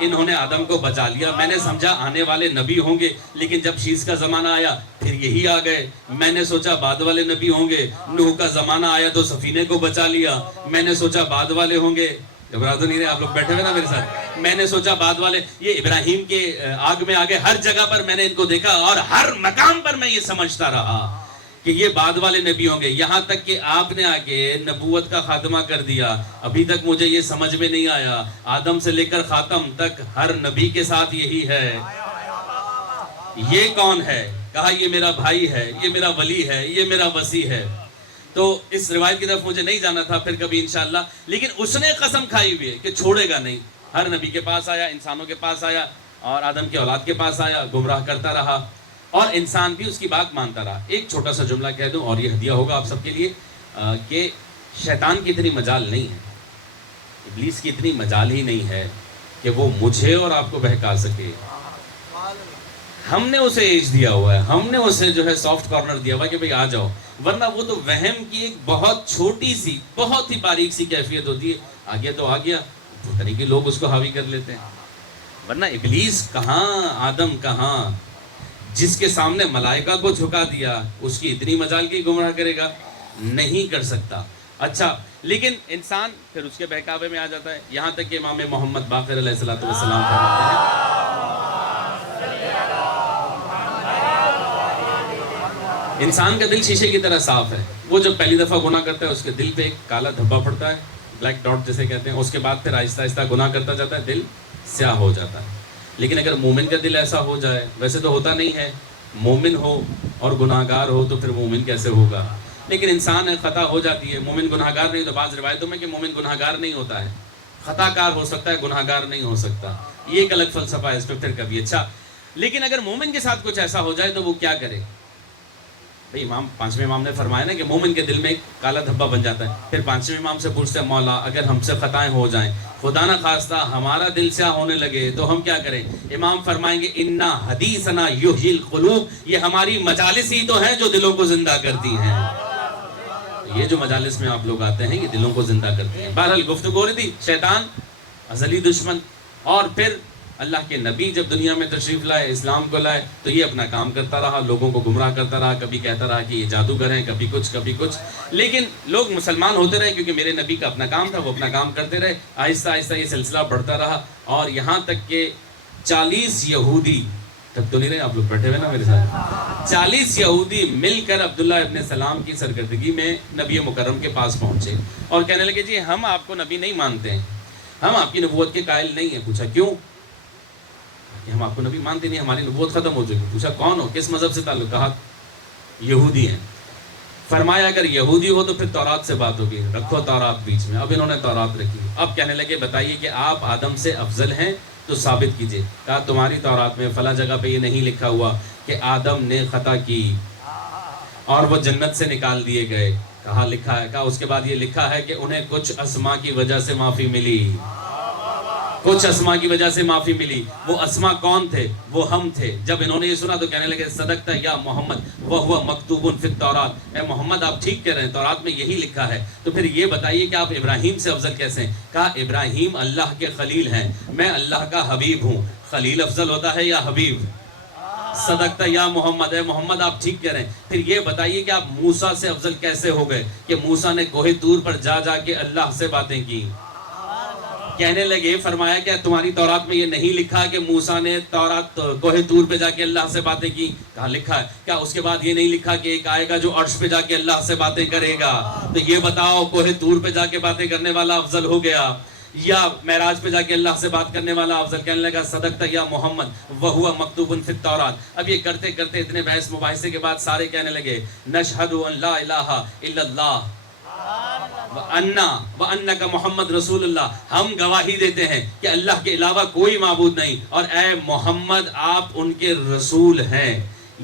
انہوں نے آدم کو بچا لیا، میں نے سمجھا آنے والے نبی ہوں گے، لیکن جب شیش کا زمانہ آیا پھر یہی آ گئے. میں نے سوچا بعد والے نبی ہوں گے، نوح کا زمانہ آیا تو سفینے کو بچا لیا، میں نے سوچا بعد والے ہوں گے. گھبرا تو نہیں رہے آپ لوگ بیٹھے ہوئے نا میرے ساتھ؟ میں نے سوچا بعد والے یہ ابراہیم کے آگ میں آگے، ہر جگہ پر میں نے ان کو دیکھا اور ہر مقام پر میں یہ سمجھتا رہا کہ یہ بعد والے نبی ہوں گے، یہاں تک کہ آپ نے آگے نبوت کا خاتمہ کر دیا. ابھی تک مجھے یہ سمجھ میں نہیں آیا آدم سے لے کر خاتم تک ہر نبی کے ساتھ یہی ہے. یہ کون ہے؟ کہا یہ میرا بھائی ہے، یہ میرا ولی ہے، یہ میرا وصی ہے. تو اس روایت کی طرف مجھے نہیں جانا تھا، پھر کبھی انشاءاللہ. لیکن اس نے قسم کھائی ہوئی ہے کہ چھوڑے گا نہیں. ہر نبی کے پاس آیا، انسانوں کے پاس آیا اور آدم کی اولاد کے پاس آیا، گمراہ کرتا رہا اور انسان بھی اس کی بات مانتا رہا. ایک چھوٹا سا جملہ کہہ دوں اور یہ ہدیہ ہوگا آپ سب کے لیے کہ شیطان کی اتنی مجال نہیں ہے، ابلیس کی اتنی مجال ہی نہیں ہے کہ وہ مجھے اور آپ کو بہکا سکے. ہم نے اسے ایج دیا ہوا ہے، ہم نے اسے جو ہے سافٹ کارنر دیا ہوا ہے کہ بھئی آ جاؤ، ورنہ وہ تو وہم کی ایک بہت چھوٹی سی، بہت ہی باریک سی کیفیت ہوتی ہے. آ گیا تو آ گیا، پتہ نہیں کہ لوگ اس کو حاوی کر لیتے ہیں. ورنہ ابلیس کہاں، آدم کہاں، جس کے سامنے ملائکہ کو جھکا دیا، اس کی اتنی مجال کی گمراہ کرے گا؟ نہیں کر سکتا. اچھا لیکن انسان پھر اس کے بہکاوے میں آ جاتا ہے، یہاں تک کہ امام محمد باقر علیہ الصلوۃ والسلام فرماتے ہیں انسان کا دل شیشے کی طرح صاف ہے، وہ جب پہلی دفعہ گناہ کرتا ہے اس کے دل پہ ایک کالا دھبا پڑتا ہے، بلیک ڈاٹ جسے کہتے ہیں، اس کے بعد پھر آہستہ آہستہ گناہ کرتا جاتا ہے، دل سیاہ ہو جاتا ہے۔ لیکن اگر مومن کا دل ایسا ہو جائے، ویسے تو ہوتا نہیں ہے، مومن ہو اور گناہ گار ہو تو پھر مومن کیسے ہوگا؟ لیکن انسان ہے، خطا ہو جاتی ہے، مومن گناہ گار نہیں، تو بعض روایتوں میں کہ مومن گناہ گار نہیں ہوتا ہے، خطا کار ہو سکتا ہے، گناہ گار نہیں ہو سکتا، یہ ایک الگ فلسفہ ہے، اس پہ پھر کبھی۔ اچھا لیکن اگر مومن کے ساتھ کچھ ایسا ہو جائے تو وہ کیا کرے؟ بھئی پانچویں امام نے فرمایا نا کہ مومن کے دل میں ایک کالا دھبا بن جاتا ہے، پھر پانچویں امام سے پوچھتے ہیں مولا اگر ہم سے خطائیں ہو جائیں، خدا نہ خواستہ ہمارا دل سیاہ ہونے لگے تو ہم کیا کریں؟ امام فرمائیں گے انا حدیثنا یحیی القلوب، یہ ہماری مجالس ہی تو ہیں جو دلوں کو زندہ کرتی ہیں، یہ جو مجالس میں آپ لوگ آتے ہیں یہ دلوں کو زندہ کرتی ہیں۔ بہرحال گفتگو ہو رہی تھی شیطان ازلی دشمن، اور پھر اللہ کے نبی جب دنیا میں تشریف لائے، اسلام کو لائے، تو یہ اپنا کام کرتا رہا، لوگوں کو گمراہ کرتا رہا، کبھی کہتا رہا کہ یہ جادوگر ہیں، کبھی کچھ، لیکن لوگ مسلمان ہوتے رہے کیونکہ میرے نبی کا اپنا کام تھا، وہ اپنا کام کرتے رہے، آہستہ آہستہ یہ سلسلہ بڑھتا رہا، اور یہاں تک کہ 40 یہودی، تب تو نہیں رہے آپ لوگ بیٹھے ہوئے نا میرے ساتھ، 40 یہودی مل کر عبداللہ ابن سلام کی سرکردگی میں نبی مکرم کے پاس پہنچے اور کہنے لگے جی ہم آپ کو نبی نہیں مانتے ہیں، ہم آپ کی نبوت کے قائل نہیں ہیں۔ پوچھا کیوں؟ کہ ہم آپ کو نبی مانتے نہیں، ہماری نبوت ختم ہو چکی۔ پوچھا کون ہو، کس مذہب سے تعلق؟ کہا یہودی ہیں۔ فرمایا اگر یہودی ہو تو پھر تورات سے بات ہوگی، رکھو تورات بیچ میں۔ اب انہوں نے تورات رکھی، اب کہنے لگے بتائیے کہ آپ آدم سے افضل ہیں تو ثابت کیجئے۔ کہا تمہاری تورات میں فلاں جگہ پہ یہ نہیں لکھا ہوا کہ آدم نے خطا کی اور وہ جنت سے نکال دیے گئے۔ کہا لکھا ہے۔ کہا اس کے بعد یہ لکھا ہے کہ انہیں کچھ اسما کی وجہ سے معافی ملی، کچھ اسما کی وجہ سے معافی ملی۔ وہ اسما کون تھے؟ وہ ہم تھے۔ جب انہوں نے یہ سنا تو کہنے لگے صدقت یا محمد وہو مکتوب فی التوراۃ، اے محمد آپ ٹھیک کہہ رہے ہیں، تورات میں یہی لکھا ہے، تو پھر یہ بتائیے کہ آپ ابراہیم سے افضل کیسے ہیں؟ کہا ابراہیم اللہ کے خلیل ہیں، میں اللہ کا حبیب ہوں۔ خلیل افضل ہوتا ہے یا حبیب؟ صدقت یا محمد، اے محمد آپ ٹھیک کہہ رہے ہیں۔ پھر یہ بتائیے کہ آپ موسیٰ سے افضل کیسے ہو گئے کہ موسیٰ نے کوہ طور پر جا جا کے اللہ سے باتیں کی۔ کہنے لگے فرمایا کہ تمہاری تورات میں یہ نہیں لکھا کہ موسیٰ نے تورات کوہ طور پہ جا کے اللہ سے باتیں کی؟ کہا لکھا ہے۔ کیا اس کے بعد یہ نہیں لکھا کہ ایک آئے گا جو عرش پہ جا کے اللہ سے باتیں کرے گا؟ تو یہ بتاؤ کوہ طور پہ جا کے باتیں کرنے والا افضل ہو گیا یا معراج پہ جا کے اللہ سے بات کرنے والا افضل؟ کہنے لگا صدقت یا محمد وہو مکتوب فی التوراۃ۔ اب یہ کرتے کرتے اتنے بحث مباحثے کے بعد سارے کہنے لگے نشہد ان لا الہ الا اللہ وَأَنَّكَ محمد رسول اللہ، ہم گواہی دیتے ہیں کہ اللہ کے علاوہ کوئی معبود نہیں اور اے محمد آپ ان کے رسول ہیں۔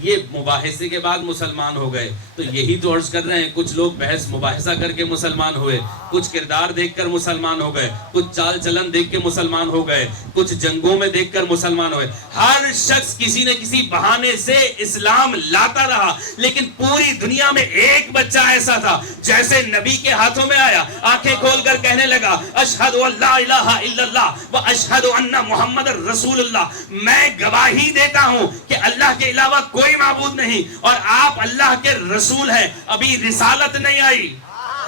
یہ مباحثے کے بعد مسلمان ہو گئے۔ تو یہی تو عرض کر رہے ہیں، کچھ لوگ بحث مباحثہ کر کے مسلمان ہوئے، کچھ کردار دیکھ کر مسلمان ہو گئے، کچھ چال چلن دیکھ کے مسلمان ہو گئے، کچھ جنگوں میں دیکھ کر مسلمان ہوئے۔ ہر شخص کسی نہ کسی بہانے سے اسلام لاتا رہا، لیکن پوری دنیا میں ایک بچہ ایسا تھا جیسے نبی کے ہاتھوں میں آیا، آنکھیں کھول کر کہنے لگا اشہد ان لا الہ الا اللہ و اشہد ان محمد رسول اللہ، میں گواہی دیتا ہوں کہ اللہ کے علاوہ کوئی معبود نہیں اور آپ اللہ کے رسول ہیں۔ ابھی رسالت نہیں آئی،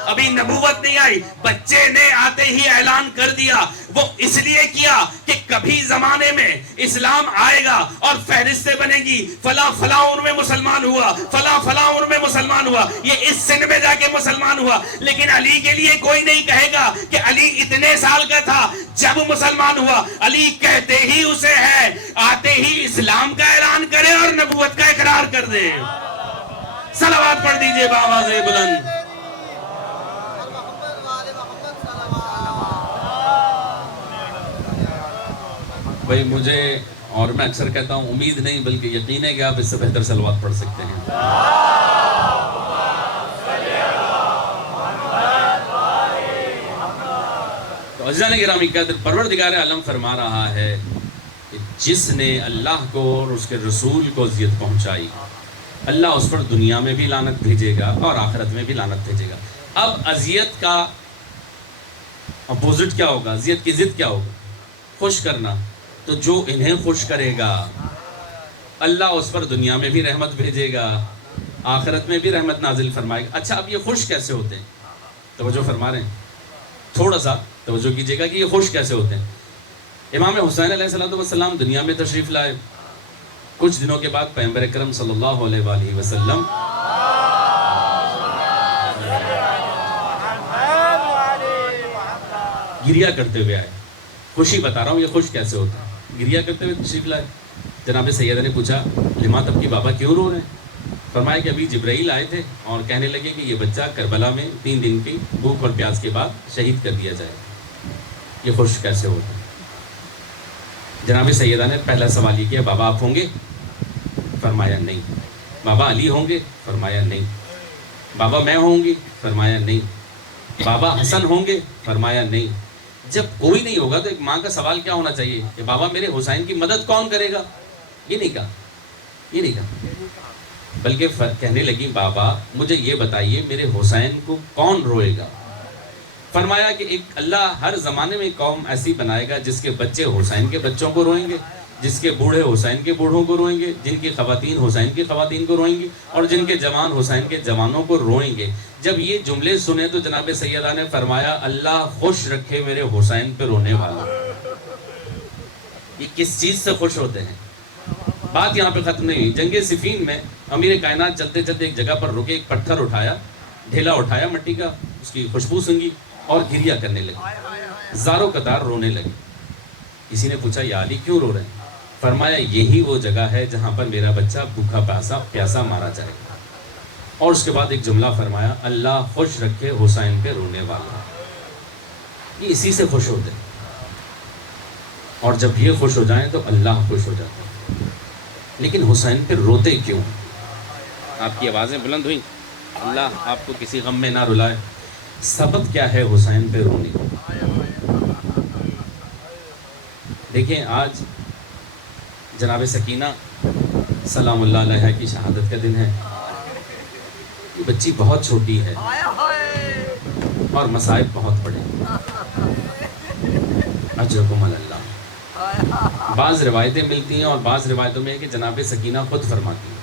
ابھی نبوت نہیں آئی، بچے نے آتے ہی اعلان کر دیا۔ وہ اس لیے کیا کہ کبھی زمانے میں اسلام آئے گا اور فہرستیں بنے گی، فلاں فلاں عمر میں مسلمان ہوا، فلاں فلاں عمر میں مسلمان ہوا، یہ اس سن میں جا کے مسلمان ہوا۔ لیکن علی کے لیے کوئی نہیں کہے گا کہ علی اتنے سال کا تھا جب مسلمان ہوا، علی کہتے ہی اسے ہے، آتے ہی اسلام کا اعلان کرے اور نبوت کا اقرار کر دے۔ صلوات پڑھ دیجئے بآواز بلند۔ بھائی مجھے، اور میں اکثر کہتا ہوں امید نہیں بلکہ یقین ہے کہ آپ اس سے بہتر صلوات پڑھ سکتے ہیں۔ تو عزیزان گرامی پروردگار عالم فرما رہا ہے کہ جس نے اللہ کو اور اس کے رسول کو اذیت پہنچائی، اللہ اس پر دنیا میں بھی لعنت بھیجے گا اور آخرت میں بھی لعنت بھیجے گا۔ اب اذیت کا اپوزٹ کیا ہوگا؟ اذیت کی ضد کیا ہوگا؟ خوش کرنا۔ تو جو انہیں خوش کرے گا اللہ اس پر دنیا میں بھی رحمت بھیجے گا، آخرت میں بھی رحمت نازل فرمائے گا۔ اچھا اب یہ خوش کیسے ہوتے ہیں؟ توجہ فرما رہے ہیں؟ تھوڑا سا توجہ کیجیے گا کہ یہ خوش کیسے ہوتے ہیں۔ امام حسین علیہ السلام دنیا میں تشریف لائے، کچھ دنوں کے بعد پیغمبر اکرم صلی اللہ علیہ وآلہ وسلم گریا کرتے ہوئے آئے۔ خوشی بتا رہا ہوں یہ خوش کیسے ہوتا ہے۔ گریا کرتے ہوئے تشریف لائے۔ جناب سیدہ نے پوچھا لما تبکی بابا کیوں رو رہے ہیں؟ فرمایا کہ ابھی جبرائیل آئے تھے اور کہنے لگے کہ یہ بچہ کربلا میں 3 دن کی بھوک اور پیاس کے بعد شہید کر دیا جائے۔ یہ خوش کیسے ہوتا ہے؟ جناب سیدہ نے پہلا سوال یہ کیا بابا آپ ہوں گے؟ فرمایا نہیں۔ بابا علی ہوں گے؟ فرمایا نہیں۔ بابا میں ہوں گی؟ فرمایا نہیں۔ بابا حسن ہوں گے؟ فرمایا نہیں۔ جب کوئی نہیں ہوگا تو ایک ماں کا سوال کیا ہونا چاہیے کہ بابا میرے حسین کی مدد کون کرے گا؟ یہ نہیں کہا، یہ نہیں کہا، بلکہ کہنے لگی بابا مجھے یہ بتائیے میرے حسین کو کون روئے گا؟ فرمایا کہ ایک اللہ ہر زمانے میں قوم ایسی بنائے گا جس کے بچے حسین کے بچوں کو روئیں گے، جس کے بوڑھے حسین کے بوڑھوں کو روئیں گے، جن کی خواتین حسین کی خواتین کو روئیں گی، اور جن کے جوان حسین کے جوانوں کو روئیں گے۔ جب یہ جملے سنے تو جناب سیدہ نے فرمایا اللہ خوش رکھے میرے حسین پہ رونے والا۔ یہ کس چیز سے خوش ہوتے ہیں؟ بات یہاں پہ ختم نہیں ہوئی۔ جنگ صفین میں امیر کائنات چلتے چلتے ایک جگہ پر رکے، ایک پتھر اٹھایا، ڈھیلا اٹھایا مٹی کا، اس کی خوشبو سنگی اور گریا کرنے لگے، زاروں قطار رونے لگے۔ کسی نے پوچھا یا علی کیوں رو رہے ہیں؟ فرمایا یہی وہ جگہ ہے جہاں پر میرا بچہ بھوکا پیاسا مارا جائے گا۔ اور اس کے بعد ایک جملہ فرمایا اللہ خوش رکھے حسین پہ رونے والا۔ یہ اسی سے خوش ہوتے ہیں، اور جب یہ خوش ہو جائیں تو اللہ خوش ہو جاتا ہے۔ لیکن حسین پہ روتے کیوں؟ آپ کی آوازیں بلند ہوئیں، اللہ آپ کو کسی غم میں نہ رلائے۔ سبب کیا ہے حسین پہ رونے؟ دیکھیں آج جناب سکینہ سلام اللہ علیہ کی شہادت کا دن ہے۔ یہ بچی بہت چھوٹی ہے اور مصائب بہت بڑے، اجرکم اللہ۔ بعض روایتیں ملتی ہیں اور بعض روایتوں میں ہے کہ جناب سکینہ خود فرماتی ہیں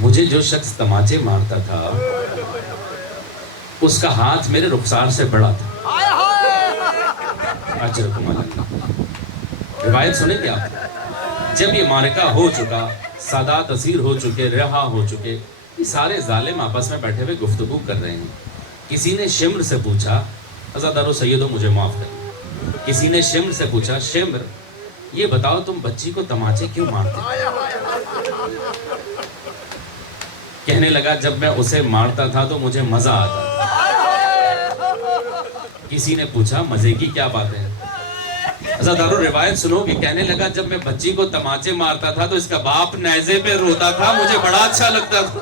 مجھے جو شخص تماچے مارتا تھا اس کا ہاتھ میرے رخسار سے بڑا تھا۔ اجرکم اللہ۔ روایت سنیں گے آپ؟ جب یہ معرکہ ہو چکا، سادات اسیر ہو چکے، رہا ہو چکے، یہ سارے ظالم آپس میں بیٹھے ہوئے گفتگو کر رہے ہیں۔ کسی نے شمر سے پوچھا عزادارو سیدو مجھے معاف کریں، کسی نے شمر سے پوچھا شمر یہ بتاؤ تم بچی کو تماچے کیوں مارتے؟ کہنے لگا جب میں اسے مارتا تھا تو مجھے مزہ آتا۔ کسی نے پوچھا مزے کی کیا بات ہے؟ عزادارو روایت سنو گے، کہنے لگا جب میں بچی کو تماچے مارتا تھا تو اس کا باپ نیزے پہ روتا تھا، مجھے بڑا اچھا لگتا تھا۔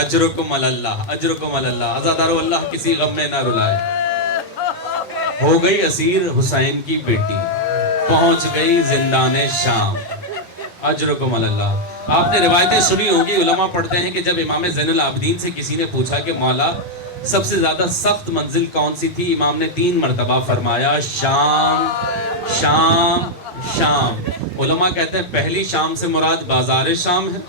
اجرکم اللہ، اجرکم اللہ۔ عزادارو اللہ کسی غم میں نہ رلائے۔ ہو گئی اسیر حسین کی بیٹی، پہنچ گئی زندان شام۔ اجرکم اللہ۔ آپ نے روایتیں سنی ہوگی، علماء پڑھتے ہیں کہ جب امام زین العابدین سے کسی نے پوچھا کہ مولا سب سے زیادہ سخت منزل کون سی تھی، امام نے 3 مرتبہ فرمایا شام شام شام۔ علماء کہتے ہیں پہلی شام سے مراد بازار شام ہے،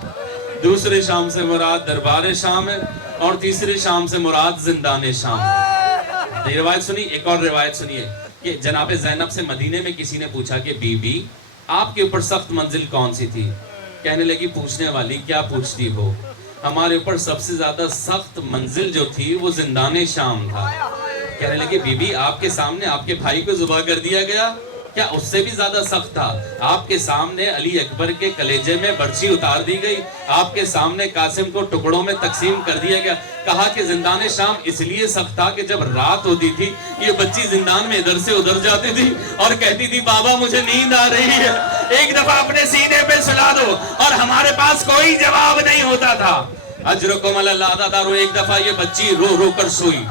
دوسرے شام سے مراد دربار شام ہے، اور تیسری شام سے مراد زندان شام ہے۔ یہ روایت سنی۔ ایک اور روایت سنیے کہ جناب زینب سے مدینے میں کسی نے پوچھا کہ بی بی آپ کے اوپر سخت منزل کون سی تھی؟ کہنے لگی پوچھنے والی کیا پوچھتی ہو، ہمارے اوپر سب سے زیادہ سخت منزل جو تھی وہ زندان شام تھا۔ کہنے لگے بی بی آپ کے سامنے آپ کے بھائی کو ذبح کر دیا گیا، کیا اس سے بھی زیادہ سخت تھا؟ آپ کے سامنے علی اکبر کے کلیجے میں برچھی اتار دی گئی، آپ کے سامنے قاسم کو ٹکڑوں میں تقسیم کر دیا گیا۔ کہا کہ زندان شام اس لیے سخت تھا کہ جب رات ہوتی تھی یہ بچی زندان میں ادھر سے ادھر جاتی تھی اور کہتی تھی بابا مجھے نیند آ رہی ہے، ایک دفعہ اپنے سینے پہ سلا دو، اور ہمارے پاس کوئی جواب نہیں ہوتا تھا۔ اجرکم اللہ۔ عزادارو ایک دفعہ یہ بچی رو رو کر سوئی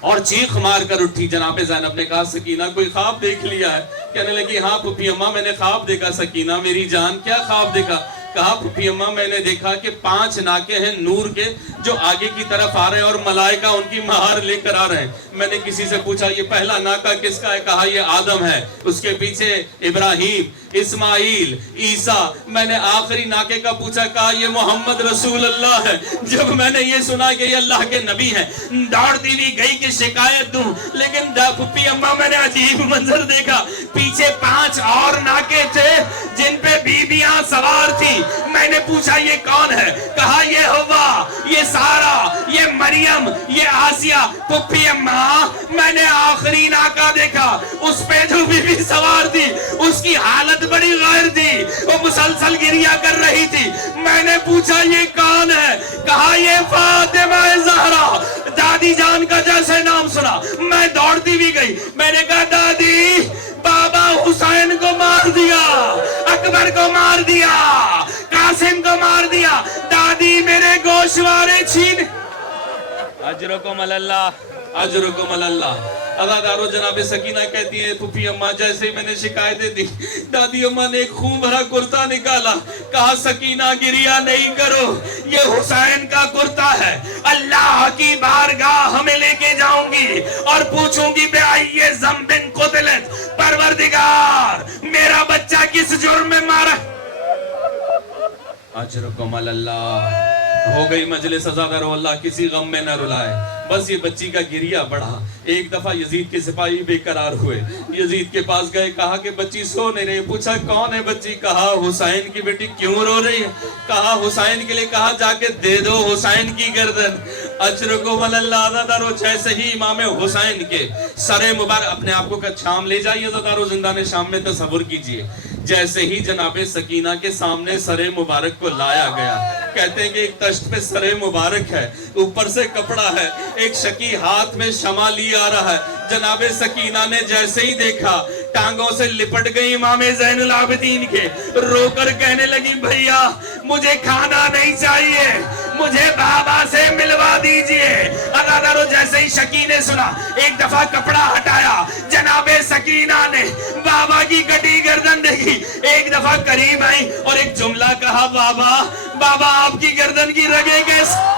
اور چیخ مار کر اٹھی۔ جناب زینب نے کہا سکینہ کوئی خواب دیکھ لیا ہے؟ کہنے لگی ہاں پھپھی اماں میں نے خواب دیکھا۔ سکینہ میری جان کیا خواب دیکھا؟ کہا پھپھی اماں میں نے دیکھا کہ 5 ناکے ہیں نور کے جو آگے کی طرف آ رہے ہیں اور ملائکہ ان کی مہار لے کر آ رہے ہیں۔ میں نے کسی سے پوچھا یہ پہلا ناکہ کس کا ہے؟ کہا یہ آدم ہے، اس کے پیچھے ابراہیم، اسماعیل، عیسیٰ. میں نے آخری ناکے کا پوچھا، کہا یہ محمد رسول اللہ ہے. جب میں نے یہ سنا کہ یہ اللہ کے نبی ہیں، دوڑتی بھی گئی کہ شکایت دوں، لیکن پھپھی اماں میں نے عجیب منظر دیکھا. پیچھے 5 اور ناکے تھے جن پہ بیویاں سوار تھی. میں نے پوچھا یہ کون ہے؟ کہا یہ ہوا، یہ سارا، یہ مریم، یہ آسیہ. پھپھی اماں میں نے آخری ناکا دیکھا، اس پہ جو بیوی سوار تھی اس کی حالت بڑی غیر تھی، وہ مسلسل گریہ کر رہی تھی. میں نے پوچھا یہ کون ہے؟ کہا یہ فاطمہ زہرا. دادی جان کا جیسے نام سنا میں دوڑتی بھی گئی. میں نے کہا دادی، بابا حسین کو مار دیا، اکبر کو مار دیا، قاسم کو مار دیا، دادی میرے گوشوارے چھین. اجرکم اللہ، اجرکم اللہ. ادادارو جناب سکینہ کہتی ہے پھپھی اماں جیسے ہی میں نے شکایتیں دی، دادی اماں نے ایک خون بھرا کرتا نکالا. کہا سکینہ گریہ نہیں کرو، یہ حسین کا کرتا ہے. اللہ کی بارگاہ ہمیں لے کے جاؤں گی اور پوچھوں گی بے آئیے ذنب قتلت، پروردگار میرا بچہ کس جرم میں مارا. اجرکم اللہ. ہو گئی مجلس. ازادارو اللہ کسی غم میں نہ رلائے. بس یہ بچی کا گریہ بڑھا. ایک دفعہ یزید کے سپاہی بے قرار ہوئے، یزید کے پاس گئے. کہا کہ بچی سو نہیں رہی. پوچھا کون ہے بچی؟ کہا حسین کی بیٹی. کیوں رو رہی ہے؟ کہا حسین کے لیے. کہا جا کے دے دو حسین کی گردن. اجرکم اللہ. ازادارو جیسے ہی امام حسین کے سر مبارک، اپنے آپ کو شام لے جائیے ازادارو زندان شام میں تصور کیجئے. جیسے ہی جناب سکینہ کے سامنے سر مبارک کو لایا گیا، کہتے ہیں کہ ایک تشت پہ سر مبارک ہے، اوپر سے کپڑا ہے، ایک شکی ہاتھ میں شمع لی آ رہا ہے. جناب سکینہ نے جیسے ہی دیکھا ٹانگوں سے لپٹ گئی امام زین العابدین کے، رو کر کہنے لگی بھیا مجھے کھانا نہیں چاہیے، مجھے بابا سے ملوا دیجئے. ادادارو جیسے ہی شکی نے سنا ایک دفعہ کپڑا ہٹایا، جناب سکینہ نے بابا کی کٹی گردن دیکھی، ایک دفعہ قریب آئی اور ایک جملہ کہا، بابا بابا آپ کی گردن کی رگیں کیسے؟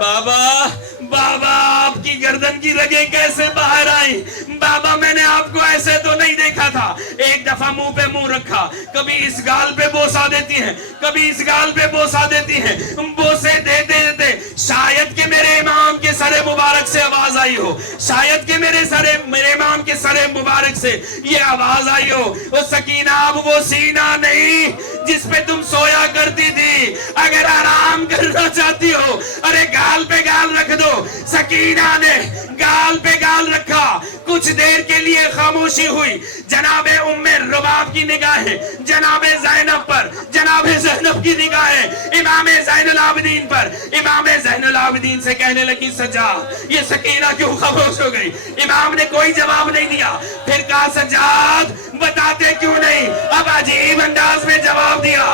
بابا بابا آپ کی گردن کی رگیں کیسے باہر آئیں؟ بابا میں نے آپ کو ایسے تو نہیں دیکھا تھا. ایک دفعہ منہ پہ منہ رکھا، کبھی اس گال پہ بوسا دیتی ہیں، کبھی اس گال پہ بوسا دیتی ہیں. بوسے دیتے دیتے شاید کہ میرے امام کے سر مبارک سے آواز آئی ہو، شاید کہ میرے امام کے سر مبارک سے یہ آواز آئی ہو، وہ سکینہ اب وہ سینہ نہیں جس پہ تم سویا کرتی تھی، اگر آرام کرنا چاہتی ہو ارے گال پہ گال رکھ دو. سکینہ نے گال پہ گال رکھا. کچھ دیر کے لیے خاموشی ہوئی. جناب ام رباب کی نگاہیں جناب زینب پر، جناب زینب کی نگاہیں امام زین العابدین پر. امام زین العابدین سے کہنے لگی سجاد یہ سکینہ کیوں خاموش ہو گئی؟ امام نے کوئی جواب نہیں دیا. پھر کہا سجاد بتاتے کیوں نہیں؟ اب عجیب انداز میں جواب دیا.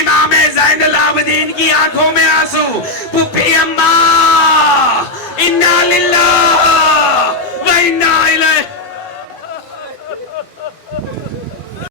امام زین العابدین